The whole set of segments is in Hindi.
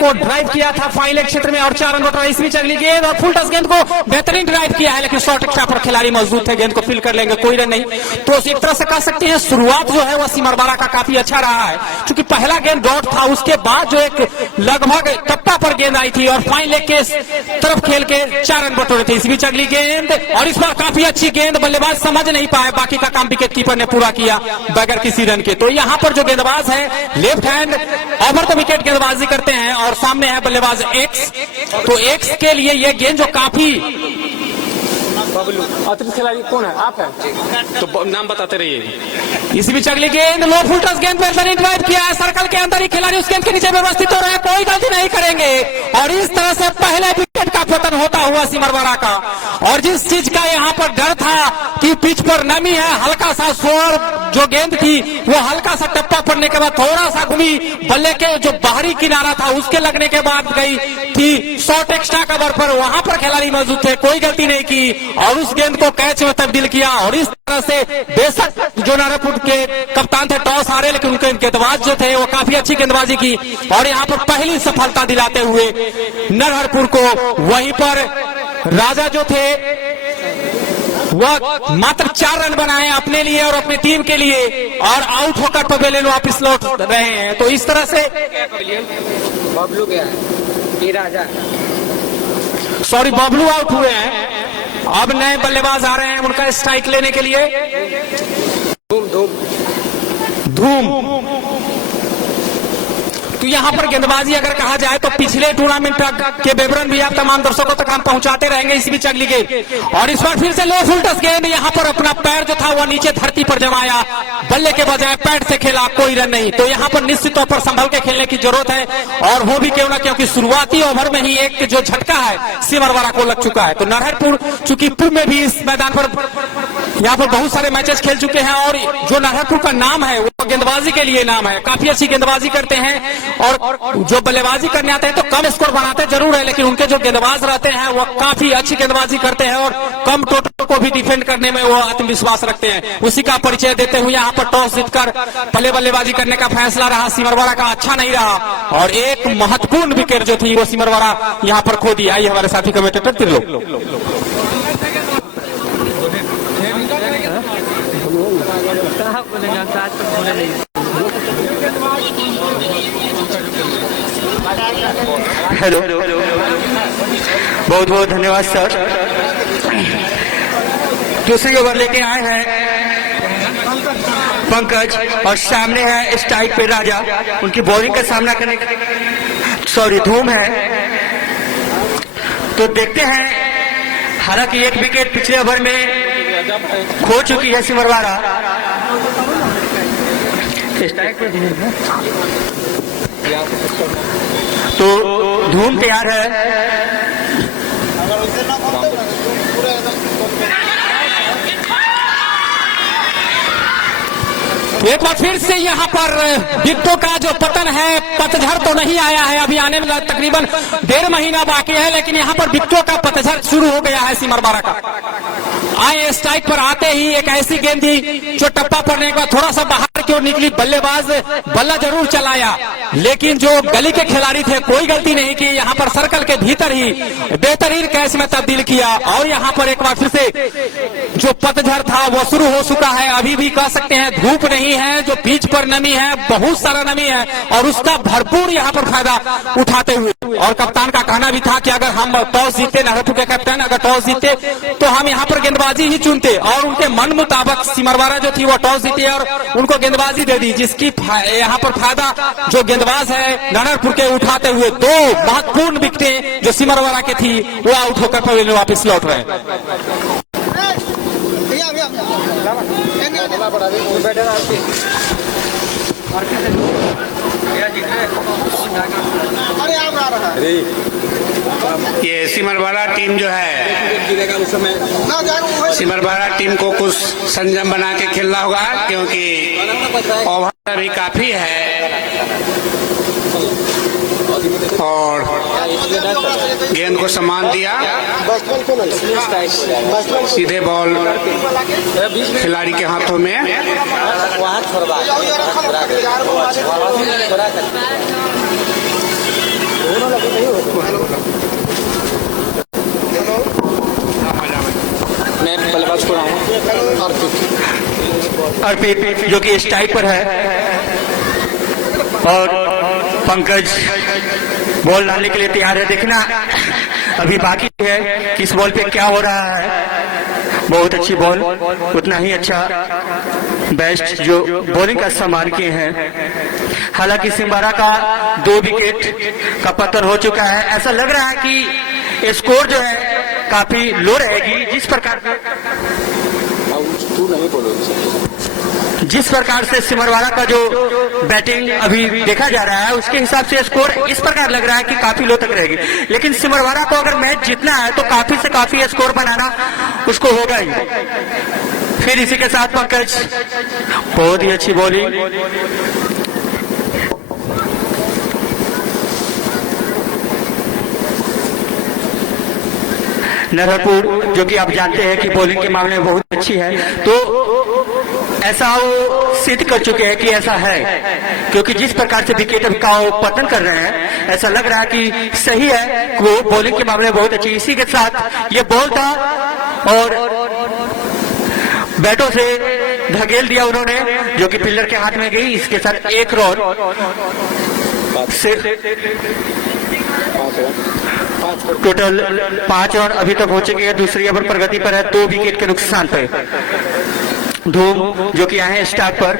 को ड्राइव किया था फाइन लेग क्षेत्र में और 4 रन बटोरा। इस बीच अगली गेंद और फुल टच गेंद को बेहतरीन ड्राइव किया है, लेकिन शॉर्ट एक्स्ट्रा पर खिलाड़ी मौजूद थे, गेंद को फील कर लेंगे, कोई रन नहीं। तो एक तरह से कह सकते हैं शुरुआत जो है वह सिमरवाड़ा का काफी अच्छा रहा है, क्योंकि पहला गेंद डॉट था, उसके बाद जो एक लगभग टप्पा पर गेंद आई थी और फाइन लेग के तरफ खेल के 4 रन बटोरे थे। इस बीच अगली गेंद और इस बार काफी अच्छी गेंद, बल्लेबाज समझ नहीं पाए, बाकी का काम विकेट कीपर ने पूरा किया बगैर किसी रन के। तो यहाँ पर जो गेंदबाज है left hand over the wicket गेंदबाजी करते हैं और सामने है बल्लेबाज एक्स। तो एक्स के लिए ये गेंद जो काफी अतिरिक्त खिलाड़ी कौन है, आप हैं तो नाम बताते रहिए। इसी बीच अगली गेंद लो फुल टच गेंद पे ड्राइव किया है, सर्कल के अंदर ही खिलाड़ी उस गेंद के नीचे व्यवस्थित हो रहे हैं, कोई गलती नहीं करेंगे और इस तरह से पहले विकेट का पतन होता हुआ सिमरवाड़ा का। और जिस चीज का यहाँ पर डर था कि पिच पर नमी है, हल्का सा शोर, जो गेंद थी वो हल्का सा टप्पा पड़ने के बाद थोड़ा सा घूमी, बल्ले के जो बाहरी किनारा था उसके लगने के बाद गई थी शॉर्ट एक्स्ट्रा कवर पर, वहां पर खिलाड़ी मौजूद थे, कोई गलती नहीं की और उस गेंद को कैच में तब्दील किया। और इस तरह से बेशक जो नारायणपुर के कप्तान थे टॉस हारे, लेकिन उनके गेंदबाज जो थे वो काफी अच्छी गेंदबाजी की और यहाँ पर पहली सफलता दिलाते हुए नारायणपुर को। वहीं पर राजा जो थे वह मात्र 4 रन बनाए अपने लिए और अपनी टीम के लिए और आउट होकर पवेलियन वापस लौट रहे हैं। तो इस तरह से बबलू क्या है, राजा सॉरी बबलू आउट हुए हैं। अब नए बल्लेबाज आ रहे हैं उनका स्ट्राइक लेने के लिए। धूम तो यहाँ पर गेंदबाजी अगर कहा जाए तो पिछले टूर्नामेंट के विवरण भी आप तमाम दर्शकों तक हम पहुंचाते रहेंगे। इस बीच अगली गेंद और इस बार फिर से लो फुल टच गेंद, यहाँ पर अपना पैर जो था वो नीचे धरती पर जमाया, बल्ले के बजाय पैड से खेला, कोई रन नहीं। तो यहाँ पर निश्चित तौर पर संभल के खेलने की जरूरत है और वो भी क्यों ना, क्योंकि शुरुआती ओवर में ही एक जो झटका है सिमरवाड़ा को लग चुका है। तो नारायणपुर चूंकि पूर्व में भी इस मैदान पर यहाँ पर बहुत सारे मैचेस खेल चुके हैं और जो नारायणपुर का नाम है वो गेंदबाजी के लिए नाम है, काफी अच्छी गेंदबाजी करते हैं और जो बल्लेबाजी करने आते हैं तो कम स्कोर बनाते जरूर है, लेकिन उनके जो गेंदबाज रहते हैं वो काफी अच्छी गेंदबाजी करते हैं और कम टोटल को भी डिफेंड करने में वो आत्मविश्वास रखते हैं। उसी का परिचय देते हुए यहाँ पर टॉस जीतकर पहले बल्लेबाजी करने का फैसला रहा सिमरवाड़ा का, अच्छा नहीं रहा और एक महत्वपूर्ण विकेट जो थी वो सिमरवाड़ा यहाँ पर खो दिया। हमारे साथी कमेंटेटर त्रिलोक। हेलो, बहुत बहुत धन्यवाद सर। दूसरी ओवर लेके आए हैं पंकज और सामने है स्ट्राइक पे राजा, उनकी बॉलिंग का सामना करने धूम है। तो देखते हैं, हालांकि एक विकेट पिछले ओवर में खो चुकी है सिमरवाड़ा। तो धूम तैयार है। एक बार फिर से यहाँ पर विकेटों का जो पतन है, पतझड़ तो नहीं आया है, अभी आने में तकरीबन 1.5 महीना बाकी है, लेकिन यहाँ पर विकेटों का पतझड़ शुरू हो गया है सिमरवाड़ा का। आए स्ट्राइक पर आते ही एक ऐसी गेंद थी जो टप्पा पड़ने के बाद थोड़ा सा बाहर की ओर निकली, बल्लेबाज बल्ला जरूर चलाया, लेकिन जो गली के खिलाड़ी थे कोई गलती नहीं की, यहाँ पर सर्कल के भीतर ही बेहतरीन कैच में तब्दील किया और यहाँ पर एक बार फिर से जो पतझड़ था वो शुरू हो चुका है। अभी भी कह सकते हैं धूप नहीं है, जो पिच पर नमी है, बहुत सारा नमी है और उसका भरपूर यहाँ पर फायदा उठाते हुए। और कप्तान का कहना भी था कि अगर हम टॉस जीते, नारायणपुर के कैप्टन अगर टॉस जीते तो हम यहाँ पर गेंदबाजी ही चुनते और उनके मन मुताबिक सिमरवाड़ा जो थी वो टॉस जीती और उनको गेंदबाजी दे दी, जिसकी यहाँ पर फायदा जो गेंदबाज है नारायणपुर के उठाते हुए 2 महत्वपूर्ण विकेटें जो सिमरवाड़ा की थी वो आउट होकर पवेलियन वापस लौट रहे हैं। ये सिमरवाड़ा टीम जो है, सिमरवाड़ा टीम को कुछ संयम बना के खेलना होगा, क्योंकि ओवर भी काफी है और गेंद को सम्मान दिया, सीधे बॉल खिलाड़ी के हाथों में। अर्पित जो कि स्ट्राइक पर है और पंकज बॉल डालने के लिए तैयार है। देखना अभी बाकी है कि इस बॉल पे क्या हो रहा है। बहुत अच्छी बॉल, उतना ही अच्छा बेस्ट जो बॉलिंग का सम्मान किए हैं। हालांकि सिम्बारा का 2 विकेट का पतन हो चुका है। ऐसा लग रहा है कि स्कोर जो है काफी लो रहेगी। जिस प्रकार से सिमरवाला का जो बैटिंग अभी देखा जा रहा है उसके हिसाब से स्कोर इस प्रकार लग रहा है कि काफी लो तक रहेगी। लेकिन सिमरवाला को अगर मैच जीतना है तो काफी से काफी स्कोर बनाना उसको होगा ही। फिर इसी के साथ पंकज, बहुत ही अच्छी बॉलिंग। नरहरपुर जो कि आप जानते हैं कि बॉलिंग के मामले में बहुत अच्छी है, तो ऐसा वो सिद्ध कर चुके हैं कि ऐसा है, क्योंकि जिस प्रकार से विकेट का पतन कर रहे हैं ऐसा लग रहा है कि सही है वो बॉलिंग के मामले में बहुत अच्छी। इसी के साथ ये बॉल था और बैटों से धकेल दिया उन्होंने जो कि पिलर के हाथ में गई। इसके साथ एक रन से टोटल 5 रन अभी तक हो चुके हैं। दूसरी ओवर प्रगति पर है 2 विकेट के नुकसान पर। धूम जो कि आए हैं स्टार्ट पर,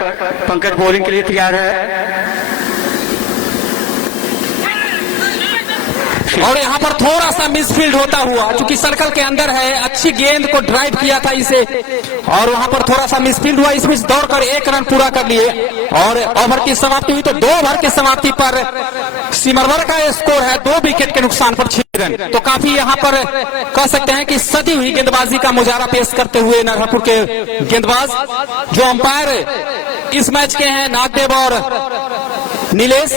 पंकज बॉलिंग के लिए तैयार है और यहाँ पर थोड़ा सा मिसफील्ड होता हुआ, चूंकि सर्कल के अंदर है, अच्छी गेंद को ड्राइव किया था इसे और वहां पर थोड़ा सा मिसफील्ड हुआ। इसमें दौड़कर 1 रन पूरा कर लिए और ओवर की समाप्ति हुई। तो 2 ओवर की समाप्ति पर सिमरवाला का स्कोर है 2 विकेट के नुकसान पर 6 रन। तो काफी यहाँ पर कह सकते हैं कि सदी हुई गेंदबाजी का मुजाहरा पेश करते हुए नरहरपुर के गेंदबाज, जो अंपायर इस मैच के हैं नागदेव और नीलेश।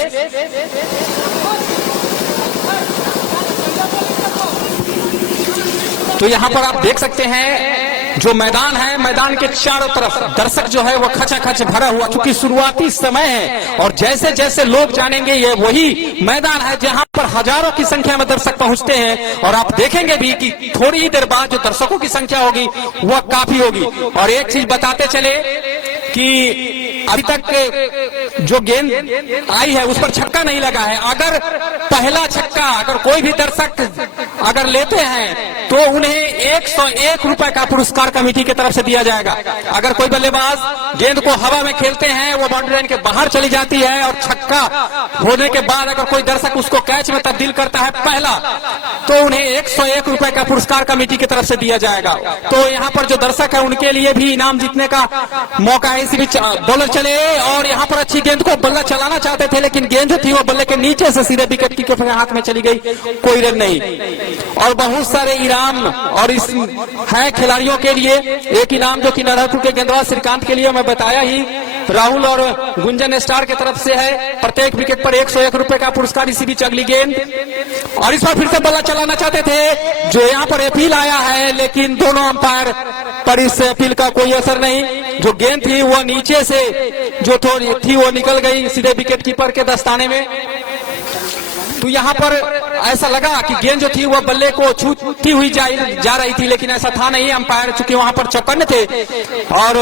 तो यहाँ पर आप देख सकते हैं जो मैदान है, मैदान के चारों तरफ दर्शक जो है वो खचाखच भरा हुआ, क्योंकि शुरुआती समय है और जैसे जैसे लोग जानेंगे ये वही मैदान है जहाँ पर हजारों की संख्या में दर्शक पहुंचते हैं। और आप देखेंगे भी कि थोड़ी ही देर बाद जो दर्शकों की संख्या होगी वह काफी होगी। और एक चीज बताते चले कि अभी तक जो गेंद आई है उस पर छक्का नहीं लगा है। अगर पहला छक्का अगर कोई भी दर्शक अगर लेते हैं तो उन्हें 101 रुपए का पुरस्कार कमेटी की तरफ से दिया जाएगा। अगर कोई बल्लेबाज गेंद को हवा में खेलते हैं, वो बाउंड्री लाइन के बाहर चली जाती है और छक्का होने के बाद अगर कोई दर्शक उसको कैच में तब्दील करता है पहला, तो उन्हें 101 रुपए का पुरस्कार कमेटी की तरफ से दिया जाएगा। तो यहाँ पर जो दर्शक है उनके लिए भी इनाम जीतने का मौका है। इसी बीच बॉलर चले और यहाँ पर अच्छी गेंद को बल्ला चलाना चाहते थे, लेकिन गेंद जो थी वो बल्ले के नीचे से सीधे विकेट कीपर के हाथ में चली गई, कोई रन नहीं। और बहुत सारे इनाम और इस है खिलाड़ियों के लिए। एक इनाम जो कि नरहरपुर के गेंदबाज श्रीकांत के लिए मैं बताया ही, राहुल और गुंजन स्टार की तरफ से है। प्रत्येक विकेट पर 101 रुपए का पुरस्कार। इसी बीच अगली गेंद और इस बार फिर से बल्ला चलाना चाहते थे, जो यहाँ पर अपील आया है, लेकिन दोनों अंपायर पर इस अपील का कोई असर नहीं। जो गेंद थी वो नीचे से जो थोड़ी थी वो निकल गई सीधे विकेट कीपर के दस्ताने में। तो यहाँ पर ऐसा लगा कि गेंद जो थी वह बल्ले को छूती हुई जा रही थी, लेकिन ऐसा था नहीं। अंपायर चूंकि वहां पर चौकन्ने थे और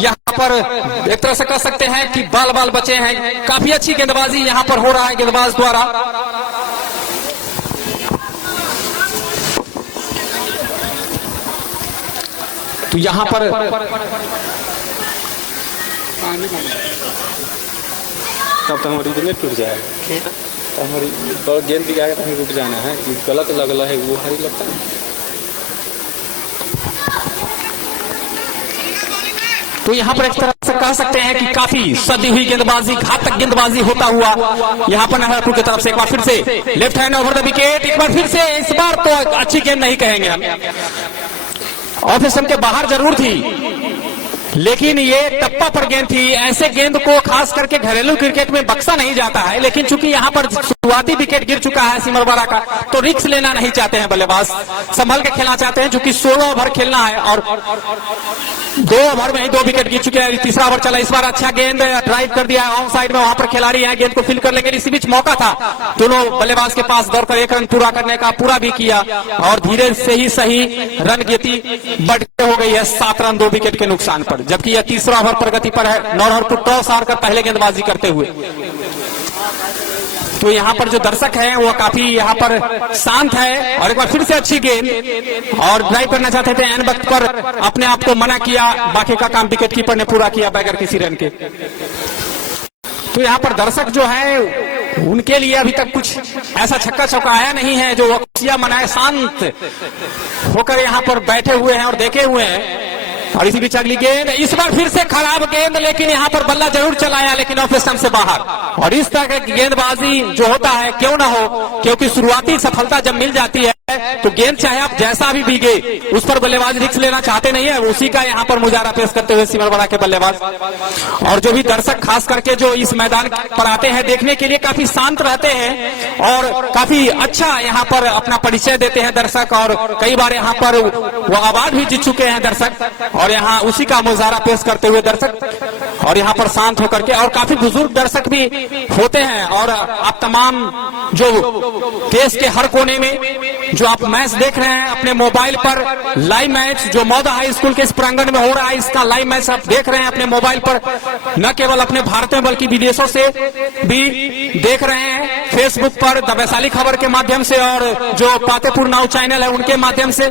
यहाँ पर एक तरह से कह सकते हैं कि बाल बाल बचे हैं। काफी अच्छी गेंदबाजी यहाँ पर हो रहा है गेंदबाज द्वारा। तो यहाँ पर तब तो हमारी जिम्मेदारी टूट जाएगा। हमारी गेंद भी आगे हमें रुक जाना है, गलत लगला है वो हरी लगता है। तो यहाँ पर एक तरह से कह सकते हैं कि काफी सदी हुई गेंदबाजी, घातक गेंदबाजी होता हुआ यहाँ पर नरहरपुर की तरफ से एक बार फिर से left hand over the wicket. एक बार फिर से, इस बार तो अच्छी गेंद नहीं कहेंगे हम, ऑफ स्टंप के बाहर जरूर थी, लेकिन ये टप्पा पर गेंद थी। ऐसे गेंद को खास करके घरेलू क्रिकेट में बक्सा नहीं जाता है, लेकिन चूंकि यहाँ पर शुरुआती विकेट गिर चुका है सिमरवाड़ा का, तो रिस्क लेना नहीं चाहते हैं बल्लेबाज, संभल के खेलना चाहते हैं, क्योंकि 16 ओवर खेलना है और 2 ओवर में ही 2 विकेट गिर चुके हैं। तीसरा ओवर चला, इस बार अच्छा गेंद ड्राइव कर दिया ऑन साइड में, वहां पर खिलाड़ी है, गेंद को फील कर लेंगे। इसी बीच मौका था दोनों बल्लेबाज के पास दौड़कर 1 रन पूरा करने का, पूरा भी किया और धीरे से ही सही रन गति बढ़ते हो गई है 7 रन 2 विकेट के नुकसान पर, जबकि यह तीसरा ओवर प्रगति पर है। नौरहरपुर टॉस हारकर पहले गेंदबाजी करते हुए, तो यहाँ पर जो दर्शक हैं वो काफी यहाँ पर शांत है और एक बार फिर से अच्छी गेंद और ड्राइव करना चाहते थे, एन वक्त पर अपने आप को मना किया, बाकी का काम विकेट कीपर ने पूरा किया बगैर किसी रन के। तो यहाँ पर दर्शक जो है उनके लिए अभी तक कुछ ऐसा छक्का चौका आया नहीं है जो खुशियां मनाए, शांत होकर यहाँ पर बैठे हुए हैं और देखे हुए हैं। और इसी बीच अगली गेंद, इस बार फिर से खराब गेंद, लेकिन यहाँ पर बल्ला जरूर चलाया लेकिन ऑफ स्टंप से बाहर। और इस तरह की गेंदबाजी जो होता है क्यों ना हो, क्योंकि शुरुआती सफलता जब मिल जाती है तो गेंद चाहे आप जैसा भी भीगे उस पर बल्लेबाज रिस्क लेना चाहते नहीं है, उसी का यहाँ पर मुजाहरा पेश करते हुए सिमरवाड़ा के बल्लेबाज। और जो भी दर्शक खास करके जो इस मैदान पर आते हैं देखने के लिए काफी शांत रहते हैं और काफी अच्छा यहाँ पर अपना परिचय देते हैं दर्शक, और कई बार यहाँ पर वो अवार्ड भी जीत चुके हैं दर्शक, और यहाँ उसी का मुजाहरा पेश करते हुए दर्शक और यहाँ पर शांत होकर के, और काफी बुजुर्ग दर्शक भी होते हैं। और आप तमाम जो देश के हर कोने में जो आप मैच देख रहे हैं अपने मोबाइल पर, लाइव मैच जो मौदा हाई स्कूल के इस प्रांगण में हो रहा है, इसका लाइव मैच आप देख रहे हैं अपने मोबाइल पर, न केवल अपने भारत में बल्कि विदेशों से भी देख रहे हैं, फेसबुक पर द वैशाली खबर के माध्यम से और जो पातेपुर नाउ चैनल है उनके माध्यम से।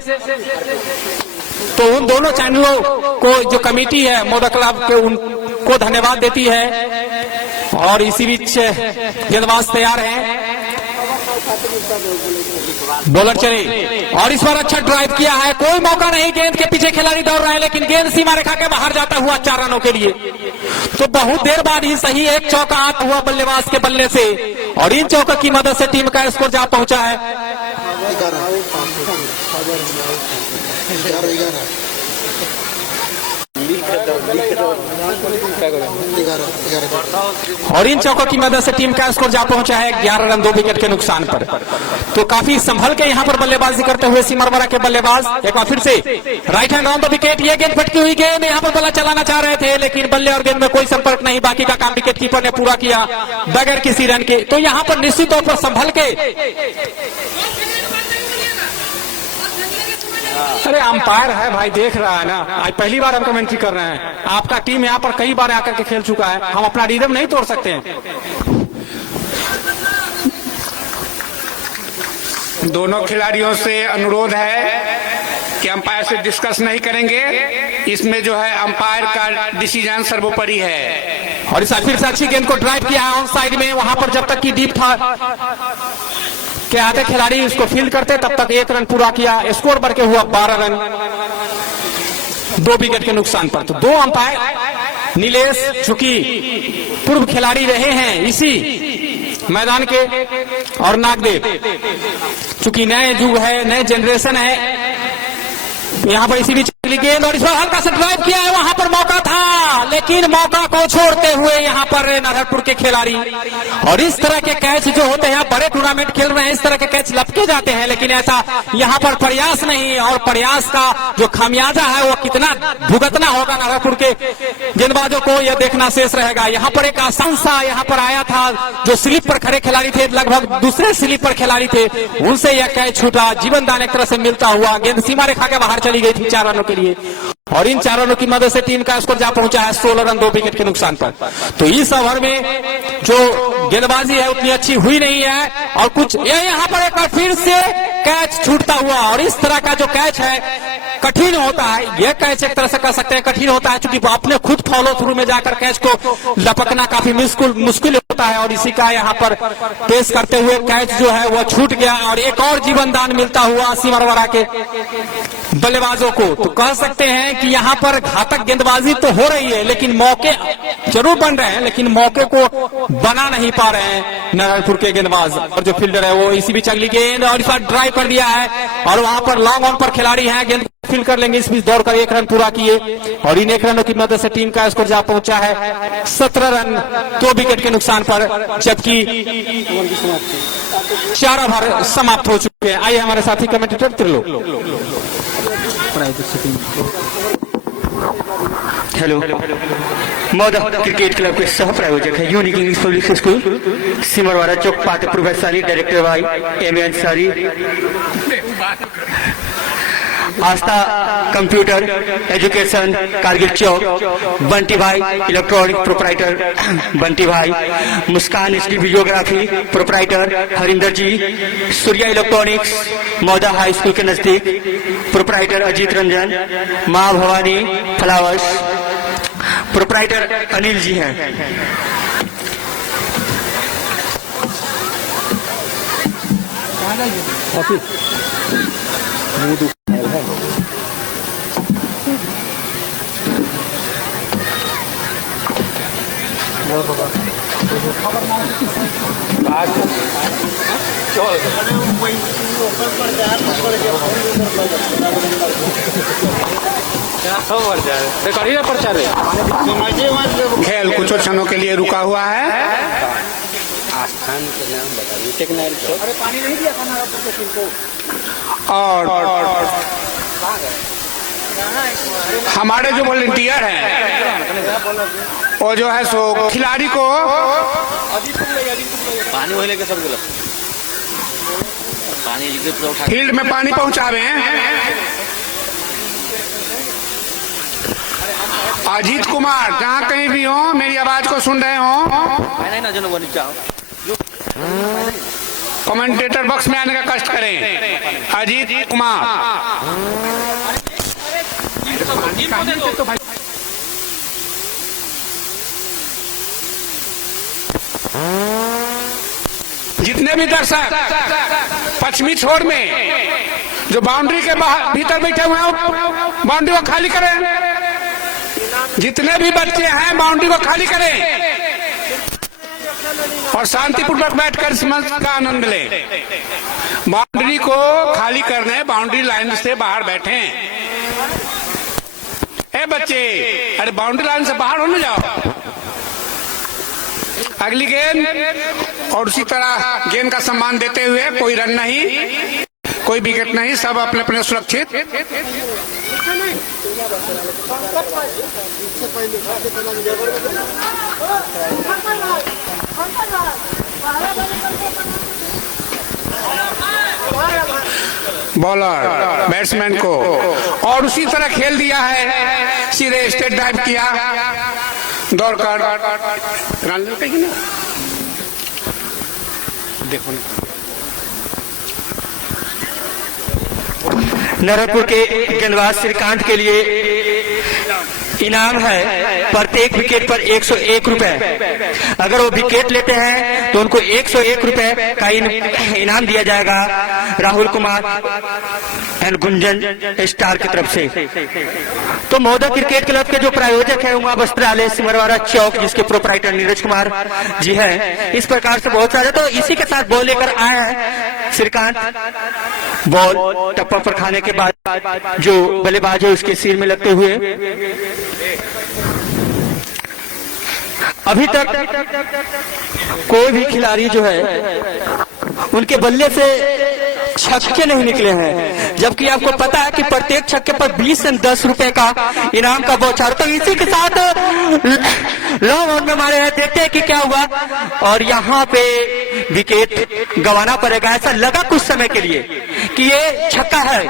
तो उन दोनों चैनलों को जो कमेटी है मोदा क्लब के उनको धन्यवाद देती है। और इसी बीच गेंदबाज तैयार हैं, बॉलर चले और इस बार अच्छा ड्राइव किया है, कोई मौका नहीं, गेंद के पीछे खिलाड़ी दौड़ रहे हैं लेकिन गेंद सीमा रेखा के बाहर जाता हुआ 4 रनों के लिए। तो बहुत देर बाद ही सही एक चौका आता हुआ बल्लेबाज के बल्ले से, और इन चौकों की मदद से टीम का स्कोर जा पहुंचा है। और इन चौकों की मदद से टीम का स्कोर जा पहुंचा है 11 रन 2 विकेट के नुकसान पर। तो काफी संभल के यहाँ पर बल्लेबाजी करते हुए सिमरवाड़ा के बल्लेबाज एक बार फिर से right hand round the wicket, ये गेंद फटकी हुई गेंद, यहाँ पर बल्ला चलाना चाह रहे थे लेकिन बल्ले और गेंद में कोई संपर्क नहीं, बाकी का काम विकेट कीपर ने पूरा किया बगैर किसी रन के। तो यहाँ पर निश्चित तौर पर संभल के, अरे अंपायर है भाई, देख रहा है ना, आज पहली बार हम कमेंट्री कर रहे हैं, आपका टीम यहाँ पर कई बार आकर के खेल चुका है, हम अपना रिदम नहीं तोड़ सकते हैं। दोनों खिलाड़ियों से अनुरोध है कि अंपायर से डिस्कस नहीं करेंगे, इसमें जो है अंपायर का डिसीजन सर्वोपरि है। और इस फिर से अच्छी गेंद को ड्राइव किया है ऑन साइड में, वहां पर जब तक की डीप था के आते खिलाड़ी उसको फील्ड करते तब तक 1 रन पूरा किया, स्कोर बढ़ के हुआ 12 रन 2 विकेट के नुकसान पर। तो 2 अंपायर, नीलेश चूंकि पूर्व खिलाड़ी रहे हैं इसी मैदान के, और नागदेव चूंकि नए युग है, नए जनरेशन है, यहाँ पर इसी बीच गेंद और इस बार हल्का सा ड्राइव किया है, वहां पर मौका था लेकिन मौका को छोड़ते हुए यहाँ पर नरहरपुर के खिलाड़ी। और इस तरह के कैच जो होते हैं, बड़े टूर्नामेंट खेल रहे हैं, इस तरह के कैच लपके जाते हैं, लेकिन ऐसा यहाँ पर प्रयास नहीं, और प्रयास का जो खामियाजा है वो कितना भुगतना होगा नरहरपुर के गेंदबाजों को, यह देखना शेष रहेगा। यहाँ पर एक आसान सा यहाँ पर आया था, जो स्लिप पर खड़े खिलाड़ी थे, लगभग दूसरे स्लिप पर खिलाड़ी थे, उनसे यह कैच छूटा, जीवन दान एक तरह से मिलता हुआ, गेंद सीमा रेखा के बाहर चली गई थी 4 रनों के लिए, और इन 4 रनों की मदद से टीम का स्कोर जा पहुंचा है 16 रन 2 विकेट के नुकसान पर। तो इस ओवर में जो गेंदबाजी है उतनी अच्छी हुई नहीं है, और कुछ यहाँ पर एक बार फिर से कैच छूटता हुआ, और इस तरह का जो कैच है कठिन होता है, यह कैच एक तरह से कह सकते हैं कठिन होता है, क्योंकि अपने खुद फॉलो थ्रू में जाकर कैच को लपकना काफी मुश्किल होता है, और इसी का यहाँ पर पेश करते हुए कैच जो है वह छूट गया, और एक और जीवन दान मिलता हुआ सिमरवाड़ा के बल्लेबाजों को, तो कह सकते हैं कि यहाँ पर घातक गेंदबाजी तो हो रही है, लेकिन मौके जरूर बन रहे हैं, लेकिन मौके को बना नहीं पा रहे हैं नारायणपुर के गेंदबाज। और जो फील्डर है वो इसी बीच अगली गेंद और इस बार ड्राइव कर दिया है, और वहां पर लॉन्ग ऑन पर खिलाड़ी हैं, गेंद फील्ड कर लेंगे। इस बीच दौड़कर 1 रन पूरा किए, और इन 1 रनों की मदद से टीम का स्कोर जा पहुंचा है 17 रन 2 विकेट के नुकसान पर, जबकि 4 ओवर समाप्त हो चुके हैं। आइए हमारे साथी commentator Trilok. Hello, Mauda cricket club के सह प्रायोजक है unique English public school Simarwada Chowk, Patepur Vaishali. Director भाई M A Ansari, Aastha computer education Kargil Chowk, Bunty भाई इलेक्ट्रॉनिक प्रोपराइटर बंटी भाई, Muskan SD videography proprietor Harinder ji, Surya electronics Mauda high school के नजदीक proprietor Ajit Ranjan, Maa Bhavani flowers proprietor Anil ji हैं। खेल कुछ क्षणों के लिए रुका हुआ है। और हमारे जो वॉलंटियर हैं वो जो है सो खिलाड़ी को फील्ड में पानी पहुंचावे। अजीत कुमार जहाँ कहीं भी हो, मेरी आवाज को सुन रहे हो, कमेंटेटर बॉक्स में आने का कष्ट करें। अजीत कुमार जितने भी दर्शक पश्चिमी छोर में जो बाउंड्री के भीतर बैठे हुए हैं, बाउंड्री को खाली करें। जितने भी बच्चे हैं बाउंड्री को खाली करें और शांतिपूर्वक बैठकर इस मैच का आनंद लें। बाउंड्री को खाली करने, बाउंड्री लाइन से बाहर बैठे। ए बच्चे, अरे बाउंड्री लाइन से बाहर होने जाओ। अगली गेंद, और उसी तरह गेंद का सम्मान देते हुए, कोई रन नहीं, कोई विकेट नहीं, सब अपने अपने सुरक्षित। बॉलर बैट्समैन को, और उसी तरह खेल दिया है, सीधे स्टेट ड्राइव किया, दौड़कर रन लेते ना। देखो नारायणपुर के गेंदबाज श्रीकांत के लिए इनाम है प्रत्येक विकेट पर 101 रुपए। अगर वो विकेट लेते हैं तो उनको 101 रुपए का इनाम दिया जाएगा राहुल कुमार एंड गुंजन स्टार की तरफ से। तो मौदा क्रिकेट क्लब के जो प्रायोजक है उमा वस्त्रालय सिमरवाड़ा चौक, जिसके प्रोपराइटर नीरज कुमार जी हैं, इस प्रकार से बहुत सारे। तो इसी के साथ बॉल लेकर आया है श्रीकांत। बॉल टप्पा पर खाने के बाद जो बल्लेबाज है उसके सिर में लगते हुए अभी तक कोई भी खिलाड़ी जो है उनके बल्ले से छक्के नहीं निकले हैं, जबकि आपको पता है कि प्रत्येक छक्के पर 20 से 10 रुपए का इनाम का बौछार। तो इसी के साथ लॉन्ग ऑन में मारे हैं, देखते हैं कि क्या हुआ। और यहाँ पे विकेट गंवाना पड़ेगा। ऐसा लगा कुछ समय के लिए कि ये छक्का है,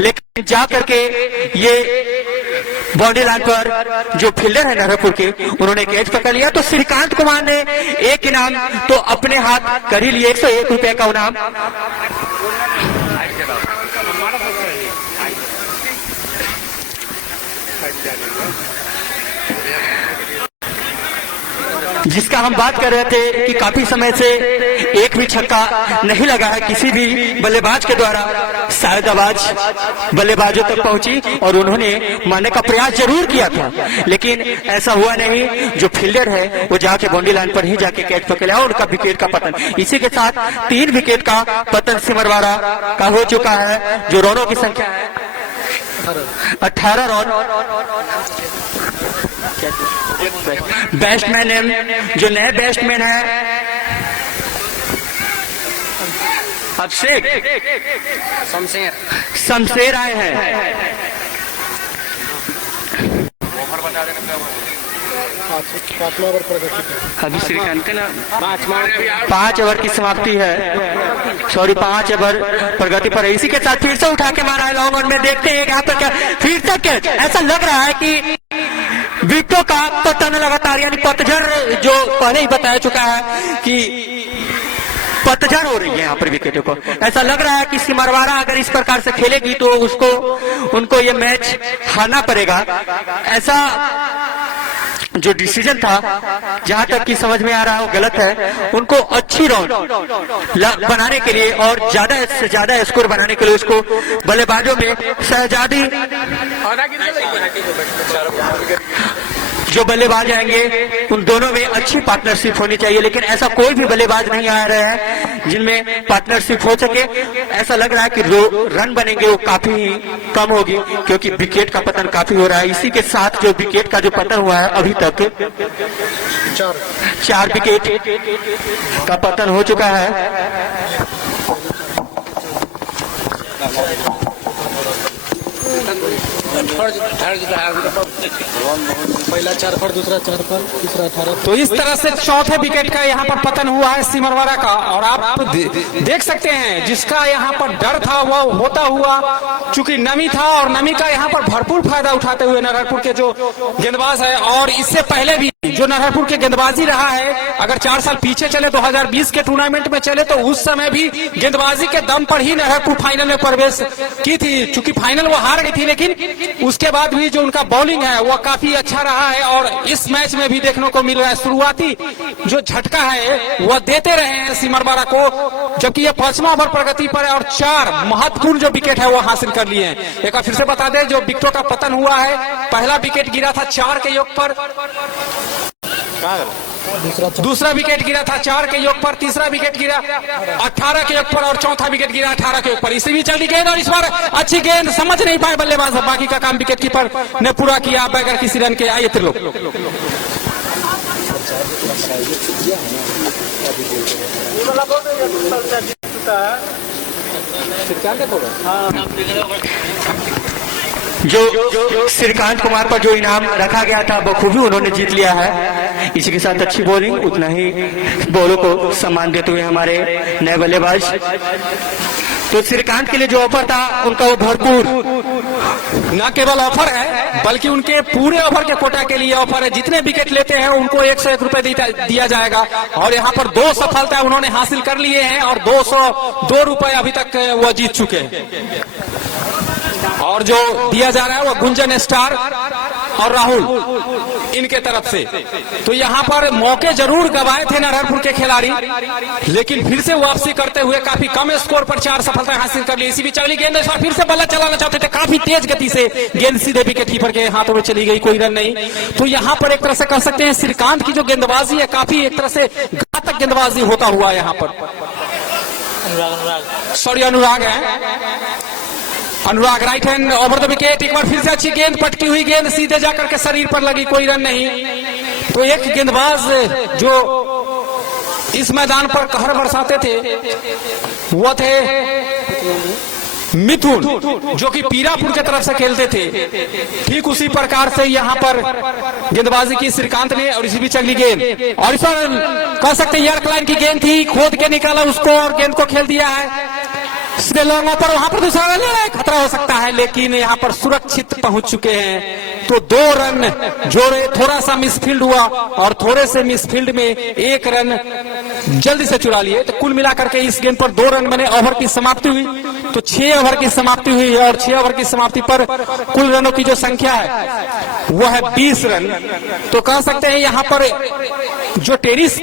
लेकिन जा करके ये बाउंड्री लाइन पर जो फील्डर है नारायणपुर के, उन्होंने कैच पकड़ लिया। तो श्रीकांत कुमार ने एक इनाम तो अपने हाथ कर ही लिए, 101 रुपए का इनाम। जिसका हम बात कर रहे थे कि काफी समय से एक भी छक्का नहीं लगा है किसी भी बल्लेबाज के द्वारा। शायद आवाज बल्लेबाजों तक पहुंची और उन्होंने मारने का प्रयास जरूर किया था, लेकिन ऐसा हुआ नहीं। जो फील्डर है वो जाके बाउंड्री लाइन पर ही जाके कैच पकड़ लिया और उनका विकेट का पतन। इसी के साथ 3 विकेट का पतन सिमरवाड़ा का हो चुका है। जो रनों की संख्या है 18 रन। बैट्समैन जो नए बैट्समैन है अभिषेक शमशेर आए हैं। अभी श्रीकांत ना 5 ओवर की समाप्ति है, सॉरी 5 ओवर प्रगति पर है। इसी के साथ फिर से उठा के मारा है लॉन्ग ऑन में। देखते हैं यहाँ पर क्या फिर से कैच। ऐसा लग रहा है कि विकेटों का पतन लगातार, यानी पतझड़ जो पहले ही बताया चुका है कि पतझड़ हो रही है यहाँ पर विकेटों को। ऐसा लग रहा है कि सिमरवाड़ा अगर इस प्रकार से खेलेगी तो उनको ये मैच हारना पड़ेगा। ऐसा जो डिसीजन था, जहां तक की समझ में आ रहा है, वो गलत है। उनको अच्छी राउंड बनाने के लिए और ज्यादा से ज्यादा स्कोर बनाने के लिए उसको बल्लेबाजों में शहजादी जो बल्लेबाज आएंगे उन दोनों में अच्छी पार्टनरशिप होनी चाहिए, लेकिन ऐसा कोई भी बल्लेबाज नहीं आ रहा है जिनमें पार्टनरशिप हो सके। ऐसा लग रहा है कि रन बनेंगे वो काफी कम होगी, क्योंकि विकेट का पतन काफी हो रहा है। इसी के साथ जो विकेट का जो पतन हुआ है अभी तक 4 विकेट का पतन हो चुका है। पहला 4 पर, दूसरा 4 पर, तीसरा 18। तो इस तरह से चौथे विकेट का यहाँ पर पतन हुआ है सिमरवाड़ा का। और आप देख सकते हैं जिसका यहाँ पर डर था वो होता हुआ, चूंकि नमी था और नमी का यहाँ पर भरपूर फायदा उठाते हुए नरहरपुर के जो गेंदबाज है, और इससे पहले भी जो नरहरपुर के गेंदबाजी रहा है, अगर 4 साल पीछे चले 2020 के टूर्नामेंट में चले तो उस समय भी गेंदबाजी के दम पर ही नरहरपुर फाइनल में प्रवेश की थी। चूंकि फाइनल वो हार गई थी, लेकिन उसके बाद भी जो उनका बॉलिंग है वो काफी अच्छा रहा है। और इस मैच में भी देखने को मिल रहा है शुरुआती जो झटका है वह देते रहे हैं सिमरवाड़ा को, जबकि ये 5वां ओवर प्रगति पर है और 4 महत्वपूर्ण जो विकेट है वो हासिल कर लिए हैं। एक बार फिर से बता दें जो विकेटों का पतन हुआ है, पहला विकेट गिरा था 4 के योग पर, दूसरा विकेट गिरा था 4 के योग पर, तीसरा विकेट गिरा 18 के योग पर और चौथा विकेट गिरा 18 के योग पर। इसी भी चली गेंद और इस बार अच्छी गेंद समझ नहीं पाए बल्लेबाज, बाकी का काम विकेट कीपर ने पूरा किया बगैर किसी रन के। आइए त्रिलोक। जो श्रीकांत कुमार पर जो इनाम रखा गया था बखूबी उन्होंने जीत लिया है। इसी के साथ अच्छी बॉलिंग, उतना ही बॉलों को सम्मान देते हुए हमारे नए बल्लेबाज। तो श्रीकांत के लिए जो ऑफर था उनका वो भरपूर न केवल ऑफर है बल्कि उनके पूरे ओवर के कोटा के लिए ऑफर है। जितने विकेट लेते हैं उनको 101 रुपए दिया जाएगा और यहाँ पर 2 सफलता उन्होंने हासिल कर लिए हैं और 202 रुपए अभी तक वो जीत चुके हैं। और जो दिया जा रहा है वो गुंजन स्टार और राहुल इनके तरफ से। तो यहाँ पर मौके जरूर गवाए थे नरहरपुर के खिलाड़ी, लेकिन फिर से वापसी करते हुए काफी कम स्कोर पर 4 सफलताएं हासिल कर ली। इसी भी चली गेंद, फिर से बल्ला चलाना चाहते थे, काफी तेज गति से गेंद सीधे विकेट कीपर के हाथों में चली गई, कोई रन नहीं। तो यहाँ पर एक तरह से कह सकते हैं श्रीकांत की जो गेंदबाजी है काफी एक तरह से घातक गेंदबाजी होता हुआ यहाँ पर। सॉरी अनुराग है, Anurag right hand over the wicket. एक बार फिर से अच्छी गेंद, पटकी हुई गेंद सीधे जाकर के शरीर पर लगी, कोई रन नहीं। तो एक गेंदबाज जो इस मैदान पर कहर बरसाते थे वो थे मिथुन, जो कि पीरापुर की तरफ से खेलते थे। ठीक उसी प्रकार से यहाँ पर गेंदबाजी की श्रीकांत ने और इसी बीच अगली गेंद, और इस पर कह सकते हैं एयर लाइन की गेंद थी, खोद के निकाला उसको और गेंद को खेल दिया है सीधे लॉन्ग पर। वहां पर दूसरा रन खतरा हो सकता है, लेकिन यहाँ पर सुरक्षित पहुंच चुके हैं। तो 2 रन जोड़े, थोड़ा सा मिसफील्ड हुआ और थोड़े से मिसफील्ड में 1 रन जल्दी से चुरा लिए। तो कुल मिलाकर के इस गेंद पर 2 रन बने, ओवर की समाप्ति हुई। तो 6 ओवर की समाप्ति हुई है और 6 ओवर की समाप्ति पर कुल रनों की जो संख्या है वो है 20 रन। तो कह सकते हैं यहाँ पर जो टेनिस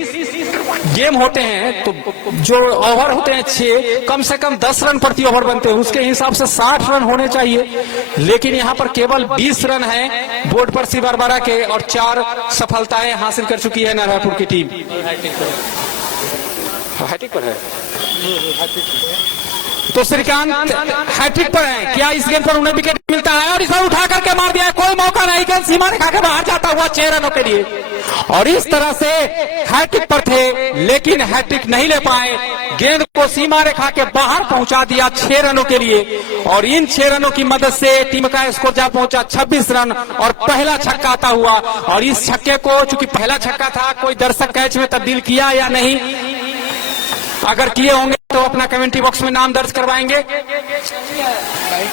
गेम होते हैं तो जो ओवर होते हैं 6, कम से कम 10 रन प्रति ओवर बनते हैं, उसके हिसाब से 60 रन होने चाहिए, लेकिन यहाँ पर केवल 20 रन है बोर्ड पर सिमरवारा के, और 4 सफलताएं हासिल कर चुकी है नारायणपुर की टीम। हैट्रिक पर है तो श्रीकांत हैट्रिक पर है, क्या इस गेंद पर उन्हें विकेट मिलता है? और इसे उठा करके मार दिया, कोई मौका नहीं, गेंद सीमा रेखा के बाहर जाता हुआ 6 रनों के लिए, और इस तरह से हैट्रिक पर थे लेकिन हैट्रिक नहीं ले पाए, गेंद को सीमा रेखा के बाहर पहुंचा दिया 6 रनों के लिए, और इन 6 रनों की मदद से टीम का स्कोर जा पहुंचा 26 रन, और पहला छक्का आता हुआ। और इस छक्के को, चूंकि पहला छक्का था, कोई दर्शक कैच में तब्दील किया या नहीं, अगर किए होंगे तो अपना कमेंट्री बॉक्स में नाम दर्ज करवाएंगे,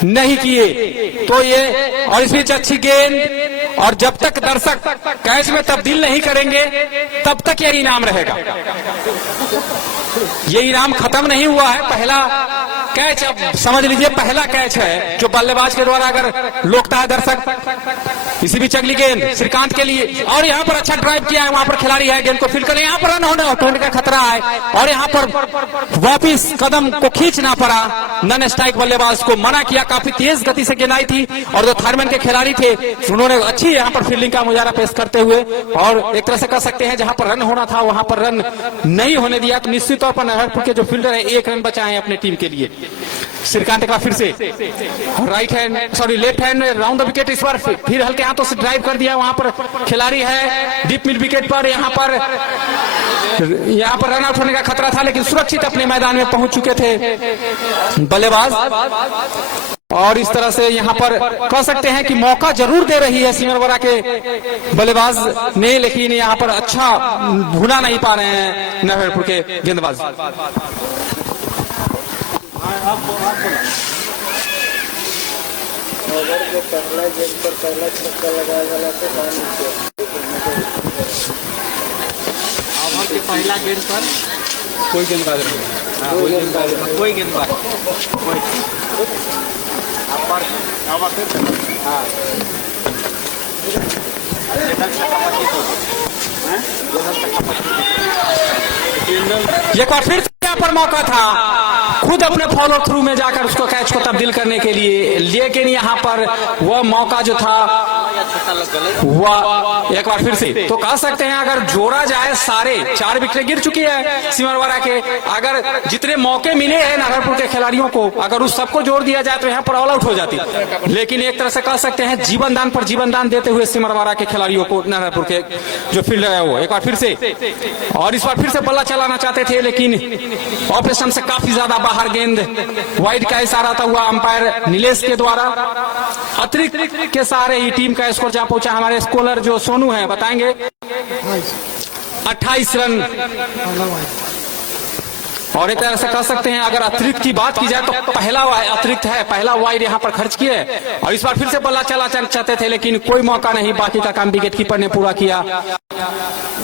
नहीं किए तो ये, और इस बीच अच्छी गेंद, और जब तक दर्शक कैच में तब्दील नहीं करेंगे तब तक ये इनाम रहेगा, ये इनाम खत्म नहीं हुआ है। पहला कैच, अब समझ लीजिए पहला कैच है जो बल्लेबाज के द्वारा अगर रोकता है दर्शक। इसी बीच अगली गेंद श्रीकांत के लिए, और यहाँ पर अच्छा ड्राइव किया है, वहां पर खिलाड़ी है, गेंद को फील्ड करें, यहाँ पर रन होने का खतरा है, और यहाँ पर वापिस कदम को खींचना पड़ा, नन स्ट्राइक बल्लेबाज को मना किया, काफी तेज गति से गेंद आई थी, और जो थाईलैंड के खिलाड़ी थे उन्होंने अच्छी यहाँ पर फील्डिंग का मुजाहरा पेश करते हुए, और एक तरह से कह सकते हैं जहां पर रन होना था वहां पर रन नहीं होने दिया, तो निश्चित तौर पर नारायणपुर के जो फील्डर है 1 रन बचाए हैं अपनी टीम के लिए। श्रीकांत का फिर से right hand, sorry left hand round the wicket, इस बार फिर हल्के हाथों से ड्राइव कर दिया, वहां पर खिलाड़ी है डीप मिड विकेट पर, यहाँ पर रन आउट होने का खतरा था, लेकिन सुरक्षित अपने मैदान में पहुंच चुके थे बल्लेबाज, और इस तरह से यहाँ पर कह सकते हैं कि मौका जरूर दे रही है सिमरवारा के बल्लेबाज ने, लेकिन यहाँ पर अच्छा भुना नहीं पा रहे हैं नारायणपुर के गेंदबाज। पहला छक्का लगाया गया तो पहला गेंद पर कोई गेंदबाज नहीं, कोई गेंदबाज एक बार फिर यहाँ पर मौका था खुद अपने फॉलो थ्रू में जाकर उसको कैच को तब्दील करने के लिए, लेकिन यहाँ पर वह मौका जो था वह एक बार फिर से, तो कह सकते हैं अगर जोड़ा जाए सारे 4 विकेट गिर चुकी है सिमरवारा के, अगर जितने मौके मिले हैं नारायणपुर के खिलाड़ियों को अगर उस सबको जोड़ दिया जाए तो यहाँ पर ऑल आउट हो जाती, लेकिन एक तरह से कह सकते हैं जीवन दान पर जीवन दान देते हुए सिमरवारा के खिलाड़ियों को नारायणपुर के जो फील्डर है वो एक बार फिर से, और इस बार फिर से बल्ला चलाना चाहते थे लेकिन ऑपरेशन से काफी ज्यादा बाहर, गेंद वाइड का इशारा था हुआ अंपायर नीलेश के द्वारा, अतिरिक्त के सहारे ही टीम का स्कोर जहां पहुंचा, हमारे स्कोलर जो सोनू है बताएंगे 28 रन, और एक तरह से कह सकते हैं अगर अतिरिक्त की बात की जाए तो पहला अतिरिक्त है, पहला वाइड यहाँ पर खर्च किए, और इस बार फिर से बल्ला चला चाहते थे लेकिन कोई मौका नहीं, बाकी का काम विकेट कीपर ने पूरा किया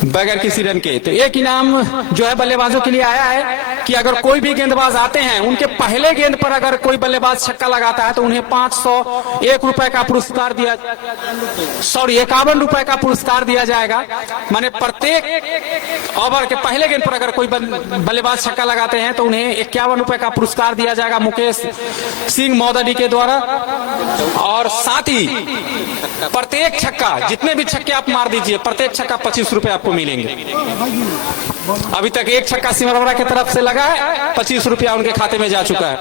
बगैर किसी रन के। तो एक इनाम जो है बल्लेबाजों के लिए आया है कि अगर कोई भी गेंदबाज आते हैं उनके पहले गेंद पर अगर कोई बल्लेबाज छक्का लगाता है तो उन्हें 501 रुपए का पुरस्कार दिया, सॉरी 51 रुपए का पुरस्कार दिया जाएगा, माने प्रत्येक ओवर के पहले गेंद पर अगर कोई बल्लेबाज छक्का लगाते हैं तो उन्हें 51 रुपए का पुरस्कार दिया जाएगा मुकेश सिंह मौदडी के द्वारा, और साथ ही प्रत्येक छक्का, जितने भी छक्के आप मार दीजिए प्रत्येक छक्का 25 रुपए आपको मिलेंगे। अभी तक एक छक्का सिमरवारा की तरफ से लगा है, 25 रुपया उनके खाते में जा चुका है।